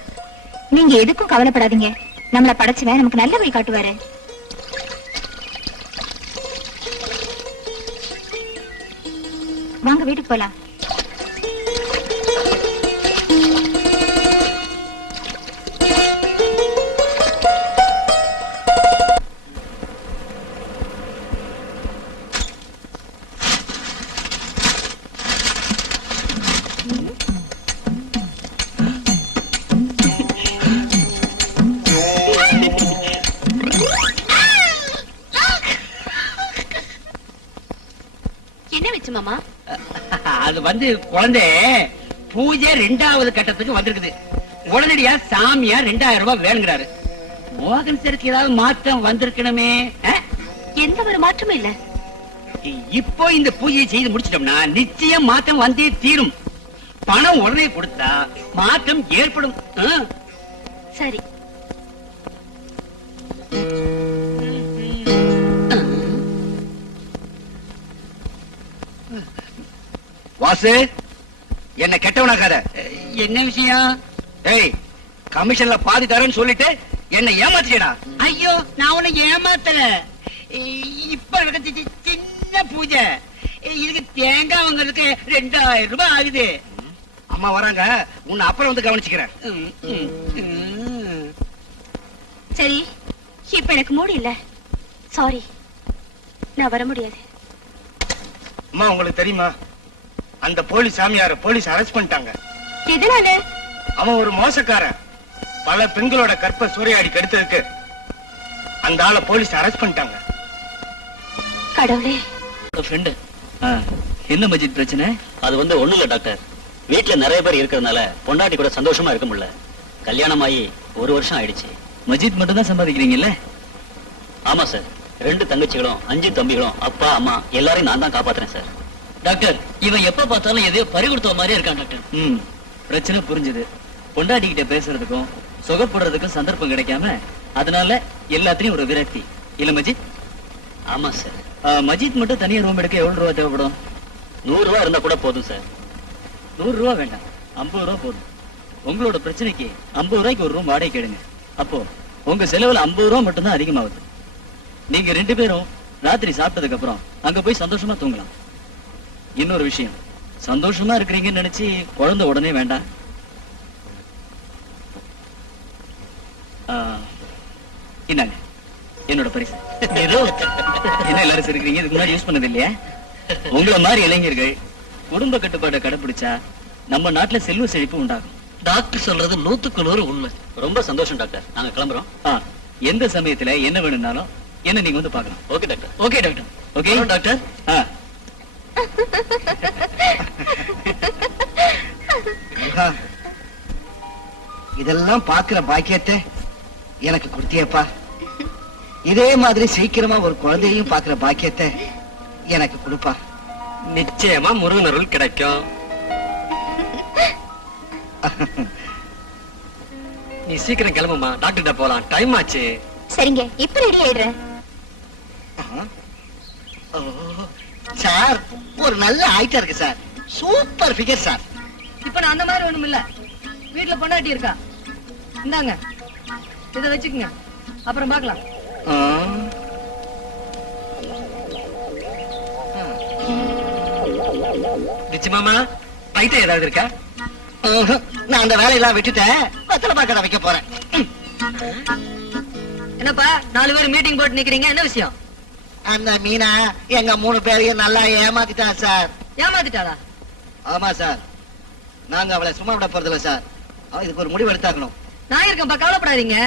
நீங்க எதுக்கும் கவலைப்படாதீங்க. நம்மள படைச்சவன் நமக்கு நல்ல வழி காட்டுவாரு. வாங்க வீட்டுக்கு போலாம். மாமா, அது குழந்தை பூஜை 2வது கட்டத்துக்கு வந்திருக்குது. உடனடியா சாமியார் 2000 ரூபாய் வேணுங்கிறாரு. மோகன் சருக்கு ஏதாவது மாற்றம் வந்திருக்கணுமே. எந்த ஒரு மாற்றமும் இல்ல. இப்போ இந்த பூஜையை செய்து முடிச்சிட்டோம்னா நிச்சயம் மாற்றம் வந்தே தீரும். பணம் உடனே கொடுத்தா மாற்றம் ஏற்படும். சரி. வாசு, என்ன கெட்டவனாக்காத. என்ன விஷயம்? ஏய், கமிஷன்ல பாதி தரேன்னு சொல்லிட்டு என்ன ஏமாத்திட்டா? ஐயோ, நான் உன்னை ஏமாத்தல. இப்ப நடந்துச்சு சின்ன பூஜை. இதுக்கு தேங்காய் வாங்குறதுக்கு 2000 ரூபாய் ஆகுது. அம்மா வராங்க, உன்னை அப்புறம் வந்து கவனிச்சுக்கிறேன். சரி, இப்ப எனக்கு மூடு இல்ல. சாரி, நான் வர முடியாது. அம்மா, உங்களுக்கு தெரியுமா, அந்த போலீஸ் சாமியார போலீஸ் அரெஸ்ட் பண்ணிட்டாங்க. எதனால? அவன் ஒரு மோசக்காரன். பல பெண்களோட கற்பை சூறையாடி கெடுத்ததுக்கு அந்த ஆளை போலீஸ் அரெஸ்ட் பண்ணிட்டாங்க. கடவுளே. ஃப்ரெண்டு, என்ன மஜித் பிரச்சனை? அது ஒண்ணும் இல்ல டாக்டர். வீட்டுல நிறைய பேர் இருக்கிறதுனால பொண்டாட்டி கூட சந்தோஷமா இருக்க முடியல. கல்யாணம் ஆகி 1 வருஷம் ஆயிடுச்சு. மஜித் மட்டும் தான் சம்பாதிக்கிறீங்கல்ல? ஆமா சார். 2 தங்கச்சிகளும் 5 தம்பிகளும் அப்பா அம்மா எல்லாரையும் நான் தான் காப்பாத்துறேன் சார். டாக்டர், இவன் எப்ப பார்த்தாலும் எதையோ பறி கொடுத்த மாதிரியே இருக்கான் டாக்டர். பிரச்சனை புரிஞ்சுது. பொண்டாட்டி கிட்ட பேசுறதுக்கும் சுகப்படுறதுக்கும் சந்தர்ப்பம் கிடைக்காம அதனால எல்லாத்தையும் ஒரு விரக்தி இல்ல மஜித்? ஆமா சார். மஜித் மட்டும் தனியா ரூம் எடுக்க எவ்வளவு ரூபா தேவைப்படும்? 100 ரூபாய் இருந்தா கூட போதும் சார். 100 ரூபா வேண்டாம், 50 ரூபா போதும். உங்களோட பிரச்சனைக்கு 50 ரூபாய்க்கு ஒரு ரூம் வாடகை கேடுங்க. அப்போ உங்க செலவுல 50 ரூபா மட்டும்தான் அதிகமாகுது. நீங்க 2 பேரும் ராத்திரி சாப்பிட்டதுக்கு அப்புறம் அங்க போய் சந்தோஷமா தூங்கலாம். இன்னொரு விஷயம், சந்தோஷமா இருக்கிறீங்கன்னு நினைச்சு குழந்தை உடனே வேண்டாம். இந்தாங்க என்னோட பரிசு. என்ன எல்லாரும் இருக்கிறீங்க? இதுக்கு முன்னாடி யூஸ் பண்ணது இல்லையா? உங்களை மாதிரி இளைஞர்கள் குடும்ப கட்டுப்பாட்டை கடைபிடிச்சா நம்ம நாட்டுல செல்வ செழிப்பு உண்டாகும். டாக்டர் சொல்றது 100க்கு 100 உண்மை. ரொம்ப சந்தோஷம் டாக்டர். நாங்க கிளம்புறோம். எந்த சமயத்துல என்ன வேணும்னாலும் என்ன நீங்க வந்து பார்க்கலாம். Okay doctor. Okay doctor. Okay doctor. இதெல்லாம் பாக்குற பாக்கியத்தை எனக்கு கொடுத்தியப்பா. இதே மாதிரி சீக்கிரமா ஒரு குழந்தையும் பாக்குற பாக்கியத்தை எனக்கு கொடுப்பா. நிச்சயமா முருகன் அருள் கிடைக்கும். நீ சீக்கிரம் கிளம்புமா, டாக்டர்கிட்ட போலாம், டைம் ஆச்சு. சரிங்க, இப்ப ரெடி ஆயிடுறேன். சார் ஒரு நல்ல ஆயிட்டா இருக்கு சார். Super figure sir. இப்ப நான் அந்த மாதிரி ஒண்ணும் இல்ல. வீட்டுல பொண்டாட்டி இருக்கா. இந்தாங்க, இத வச்சுக்கங்க, அப்புறம் பார்க்கலாம். நிச்சயமாமா பைத்தியம் ஏதாவது இருக்கா? நான் அந்த வேலையெல்லாம் விட்டுட்டேன். வெத்தலை பாக்கடை வைக்க போறேன். என்னப்பா 4 பேர் மீட்டிங் போட்டு நிக்கிறீங்க, என்ன விஷயம்? அந்த மீனா எங்க 3 பேரையும் நல்லா ஏமாத்திட்டா சார். ஏமாத்திட்டாளா? ஆமா சார். நாங்க அவளை சும்மா விட போறதில்ல சார். இதுக்கு ஒரு முடிவு எடுத்தாக்கணும். நான் இருக்கேன்ப்பா, கவலைப்படாதீங்க.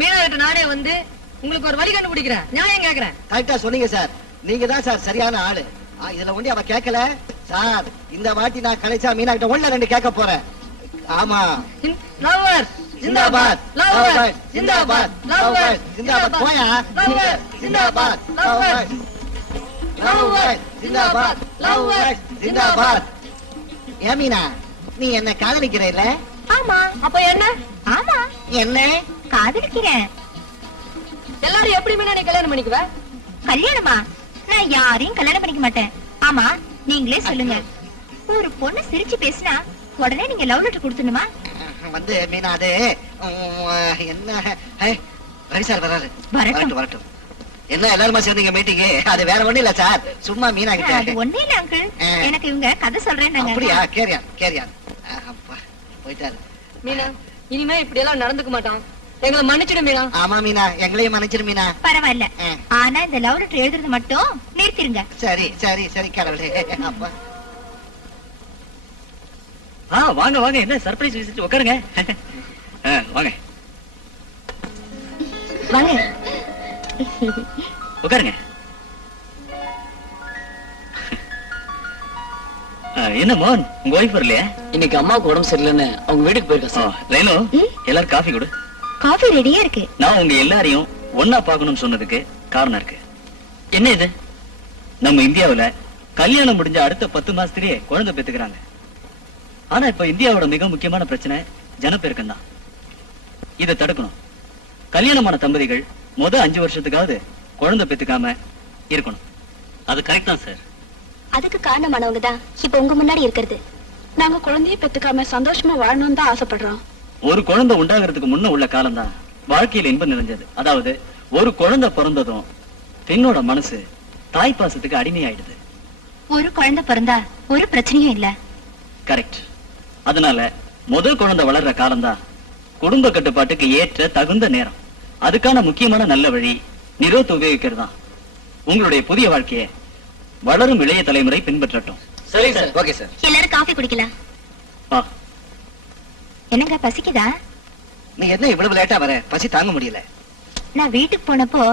மீனா கிட்ட நானே வந்து உங்களுக்கு ஒரு வழி கண்டுபிடிக்கிறேன். நியாயம் கேக்குறேன். கரெக்டா சொன்னீங்க சார். நீங்க தான் சார் சரியான ஆளு. இதுல ஒண்டி அவ கேட்கல சார். இந்த வாட்டி நான் கடைசா மீனா கிட்ட 1-2 கேட்க போறேன். ஆமா. Lover zindabad, lover zindabad, lover zindabad. போயா lover zindabad, lover lover zindabad, lover zindabad. Meena, நீ என்ன காதலிக்கிறீல்ல? ஆமா. அப்ப என்ன? ஆமா, என்ன காதலிக்கிறேன். எல்லாரும் எப்படி மீனா நீ கல்யாணம் பண்ணிக்குவ? கல்யாணமா? நான் யாரையும் கல்யாணம் பண்ணிக்க மாட்டேன். ஆமா, நீங்களே சொல்லுங்க. ஒரு பொண்ணு சிரிச்சு பேசினா உடனே நீங்க லவ் லெட்டர் கொடுத்துணுமா? வந்து மீனா, அது என்ன ரவி சார் வராரு. வரட்டும் வரட்டும். என்ன எல்லாருமா சேர்ந்தீங்க மீட்டிங்? அது வேற ஒண்ணு இல்ல சார், சும்மா மீனா கிட்ட. அது ஒண்ணே இல்ல அங்கிள், எனக்கு இவங்க கதை சொல்றேன். அப்படியா? கேரியா கேரியா. அப்பா போயிட்டாரு. மீனா, இனிமே இப்படி எல்லாம் நடந்துக்க மாட்டோம். எங்களை மன்னிச்சிடு மீனா. ஆமா மீனா, எங்களையும் மன்னிச்சிரு மீனா. பரவாயில்ல, ஆனா இந்த லவ் லெட்டர் எழுதுறது மட்டும் நிறுத்திருங்க. சரி சரி சரி கடவுளே. அப்பா வாங்க வாங்க, என்ன சர்ப்ரைஸ் விசிட். உட்காருங்க. வாங்க வாங்க உட்காருங்க. என்ன மோகன், உங்க ஒய்ஃப் வரலையா? இன்னைக்கு அம்மாவுக்கு உடம்பு சரியில்லைன்னு அவங்க வீட்டுக்கு போயிருக்கா சார். ரேணு, எல்லாரும் காஃபி கொடு. காஃபி ரெடியா இருக்கு. நான் உங்க எல்லாரையும் ஒன்னா பாக்கணும்னு சொன்னதுக்கு காரணம் இருக்கு. என்ன இது? நம்ம இந்தியாவுல கல்யாணம் முடிஞ்ச அடுத்த 10 மாசத்திலேயே குழந்தை பெத்துக்கிறாங்க. ஆனா இப்ப இந்தியாவோட மிக முக்கியமான பிரச்சனை ஜனப்பெருக்கம் தான். இதை தடுக்கணும். கல்யாணமான தம்பதிகள் முத 5 வருஷத்துக்காவது குழந்தை பெத்துக்காம இருக்கணும். அது கரெக்ட் தான் சார். அதுக்கு காரணமானவங்க தான் இப்ப உங்க முன்னாடி இருக்கிறது. நாங்க குழந்தைய பெத்துக்காம சந்தோஷமா வாழணும்னு தான் ஆசைப்படுறோம். ஒரு குழந்தை உண்டாகிறதுக்கு முன்ன உள்ள காலம் தான் வாழ்க்கையில இன்பம் நிறைஞ்சது. அதாவது ஒரு குழந்தை பிறந்ததும் பெண்ணோட மனசு தாய் பாசத்துக்கு அடிமையாயிடுது. ஒரு குழந்தை பிறந்தா ஒரு பிரச்சனையும் இல்ல. கரெக்ட். அதனால முதல் குழந்தை வளர்ற காலம் தான் குடும்ப கட்டுப்பாட்டுக்கு ஏற்ற தகுந்த நேரம். அதுக்கான முக்கியமான நல்ல வழி நிரோத் உபயோகிக்கிறது தான். உங்களுடைய புதிய வாழ்க்கையை வளரும் இளைய தலைமுறை பின்பற்றட்டும். சரி சார். Okay sir. எல்லாரும் காஃபி குடிக்கலாம். என்னங்க பசிக்குதா? நீ என்ன இவ்வளவு லேட்டா வர? பசி தாங்க முடியல. நான் வீட்டுக்கு போனப்போ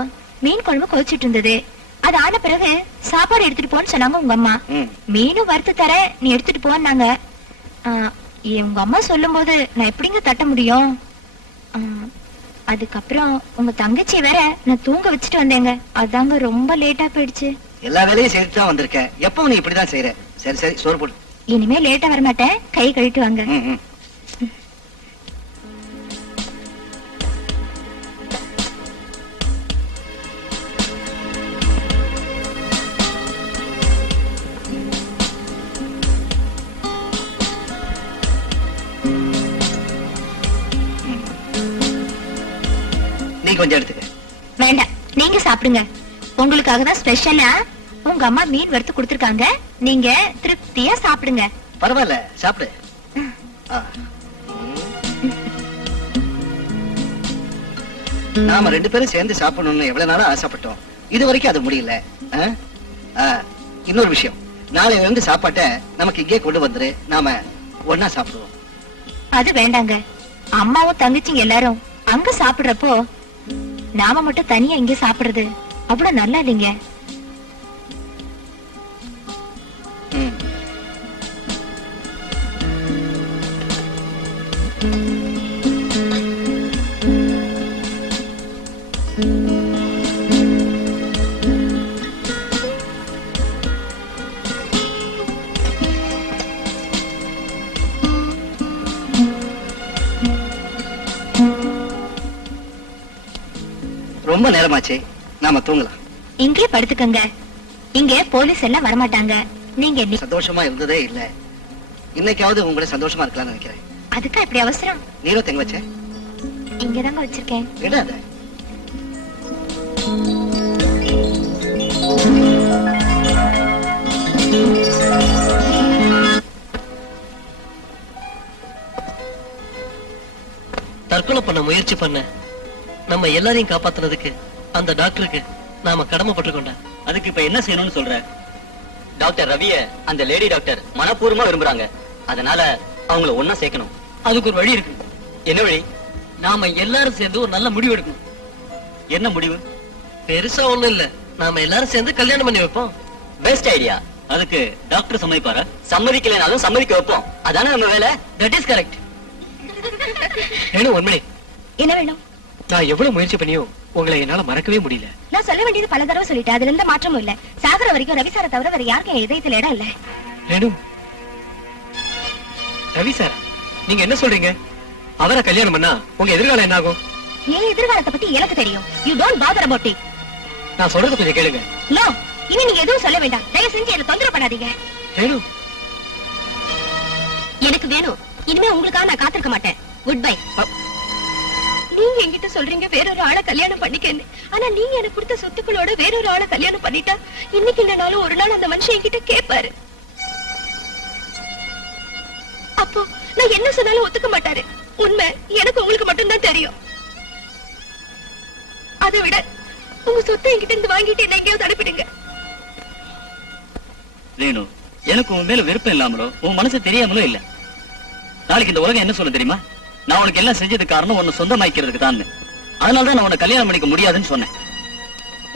மீன் குழம்பு கொதிச்சிட்டு இருந்தது. அது ஆன பிறகு சாப்பாடு எடுத்துட்டு போன்னு சொன்னாங்க உங்க அம்மா. மீனும் வறுத்து தர, நீ எடுத்துட்டு போன்னாங்க. உங்க அம்மா சொல்லும் போது நான் எப்படிங்க தட்ட முடியும்? அதுக்கப்புறம் உங்க தங்கச்சி வேற நான் தூங்க வச்சுட்டு வந்தேங்க. அதாங்க ரொம்ப லேட்டா போயிடுச்சு. எல்லா வேலையும் செய்துட்டு தான் வந்திருக்கேன். எப்பவும் நீ இப்படிதான் செய்யற. சரி சரி, சோறு போடு. இனிமே லேட்டா வரமாட்டேன். கை கழுவிட்டு வாங்க. நீ கொஞ்சம் எடுத்துக்க. வேண்டாம், நீங்க சாப்பிடுங்க. உங்களுக்காக தான் ஸ்பெஷலா உங்க அம்மா மீன் வறுத்து கொடுத்திருக்காங்க. நீங்க திருப்தியா சாப்பிடுங்க. பரவாயில்ல, சாப்பிடு. நாம 2 பேரும் சேர்ந்து சாப்பிடணும்னு எவ்வளவு நாளா ஆசைப்பட்டோம். இது வரைக்கும் அது முடியல. இன்னொரு விஷயம், நாளையில இருந்து சாப்பாட்டை நமக்கு இங்கே கொண்டு வந்துரு. நாம ஒன்னா சாப்பிடுவோம். அது வேண்டாங்க. அம்மாவும் தங்கச்சிங்க எல்லாரும் அங்க சாப்பிடுறப்போ நாம மட்டும் தனியா இங்க சாப்பிடுறது அவ்வளவு நல்லா இல்லைங்க. ரொம்ப நேரமாச்சு, நாம தூங்கலாம். இங்கே படுத்துக்கங்க. இங்க போலீஸ் எல்லாம் வரமாட்டாங்க. நீங்க சந்தோஷமா இருந்ததே இல்ல. இன்னைக்காவது உங்களோட சந்தோஷமா இருக்கலாம்னு நினைக்கிறேன். அதுக்கு அப்படி அவசரம்? நீரோ தெங்க வச்ச? இங்கதாங்க வச்சிருக்கேன். விடாத. தற்கொலை பண்ண முயற்சி பண்ண நம்ம எல்லாரையும் காப்பாத்துனதுக்கு அந்த டாக்டருக்கு நாம கடமைப்பட்டுக்கொண்டா. அதுக்கு இப்ப என்ன செய்யணும்னு சொல்ற? டாக்டர் ரவிய அந்த லேடி டாக்டர் மனப்பூர்வமா விரும்புறாங்க. அதனால அவங்கள ஒன்னா சேர்க்கணும். அதுக்கு ஒரு வழி இருக்கு. என்ன வழி? நாம எல்லாரும் சேர்ந்து ஒரு நல்ல முடிவு எடுக்கணும். என்ன முடிவு? பெருசா ஒண்ணும் இல்ல, நாம எல்லாரும் சேர்ந்து கல்யாணம் பண்ணி வைப்போம். Best idea. அதுக்கு டாக்டர் சம்மதிப்பாரா? சம்மதிக்கலைனாலும் சம்மதிக்க வைப்போம். அதானே நம்ம வேலை. That is correct. உண்மை. என்ன வேணும்? நான் எவ்வளவு முயற்சி பண்ணியும் உங்களை என்னால மறக்கவே முடியல. நான் சொல்ல வேண்டியது பல தடவை சொல்லிட்டேன். அதுல எந்த மாற்றமும் இல்ல. சாகர வரைக்கும் ரவிசார தவிர வேற யாருக்கும் என் இதயத்துல இடம் இல்ல. ரேணு, ரவி சார், நீங்க என்ன சொல்றீங்க? அவரை கல்யாணம் பண்ணா உங்க எதிர்காலம் என்ன ஆகும்? என் எதிர்காலத்தை பத்தி எனக்கு தெரியும். You don't father about it. நான் சொல்றது கொஞ்சம் கேளுங்க. நோ, இனி நீங்க எதுவும் சொல்ல வேண்டாம். தயவு செஞ்சு என்ன தொந்தரவு பண்ணாதீங்க. ரேணு, எனக்கு வேணும். இனிமே உங்களுக்காக நான் காத்திருக்க மாட்டேன். Good bye. நீங்க என்கிட்ட சொல்றீங்க வேறொரு ஆளை கல்யாணம் பண்ணிக்கன்னு. ஆனா நீங்க எனக்கு கொடுத்த சொத்துக்களோட வேறொரு ஆளை கல்யாணம் பண்ணிட்டா இன்னைக்கு இல்லனாலும் ஒரு நாள் அந்த மனுஷன் என்கிட்ட கேட்பாரு. அப்போ நான் என்ன சொன்னாலும் ஒத்துக்க மாட்டாரு. உண்மை எனக்கு உங்களுக்கு மட்டும்தான் தெரியும். அதை விட உங்க சொத்தை என்கிட்ட இருந்து வாங்கிட்டு என்ன எங்கேயாவது அனுப்பிடுங்க. ரேணு, எனக்கு உன் மேல விருப்பம் இல்லாமலோ உன் மனசு தெரியாமலோ இல்ல. நாளைக்கு இந்த உலகம் என்ன சொல்ல தெரியுமா? நான் உனக்கு எல்லாம் செஞ்சது காரணம் உன்னை சொந்தமாக்கிறதுக்கு தான். அதனாலதான் நான் உன்னை கல்யாணம் பண்ணிக்க முடியாதுன்னு சொன்னேன்.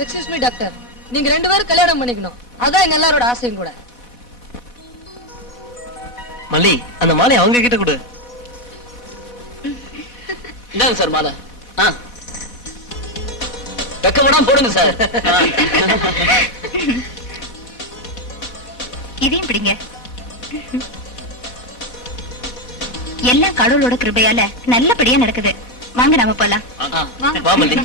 எக்ஸ்கியூஸ் மீ டாக்டர், நீங்க 2 பேரும் கல்யாணம் பண்ணிக்கணும். அதான் எங்க எல்லாரோட ஆசையும் கூட. மல்லி, அந்த மாலை அவங்க கிட்ட கொடு. இந்தாங்க சார் மாலை. வெக்கப்படாம போடுங்க சார். இதையும் பிடிங்க. எல்லாம் கடவுளோட கிருபையால நல்லபடியா நடக்குது. வாங்க நாம போலாம். வா மல்லி.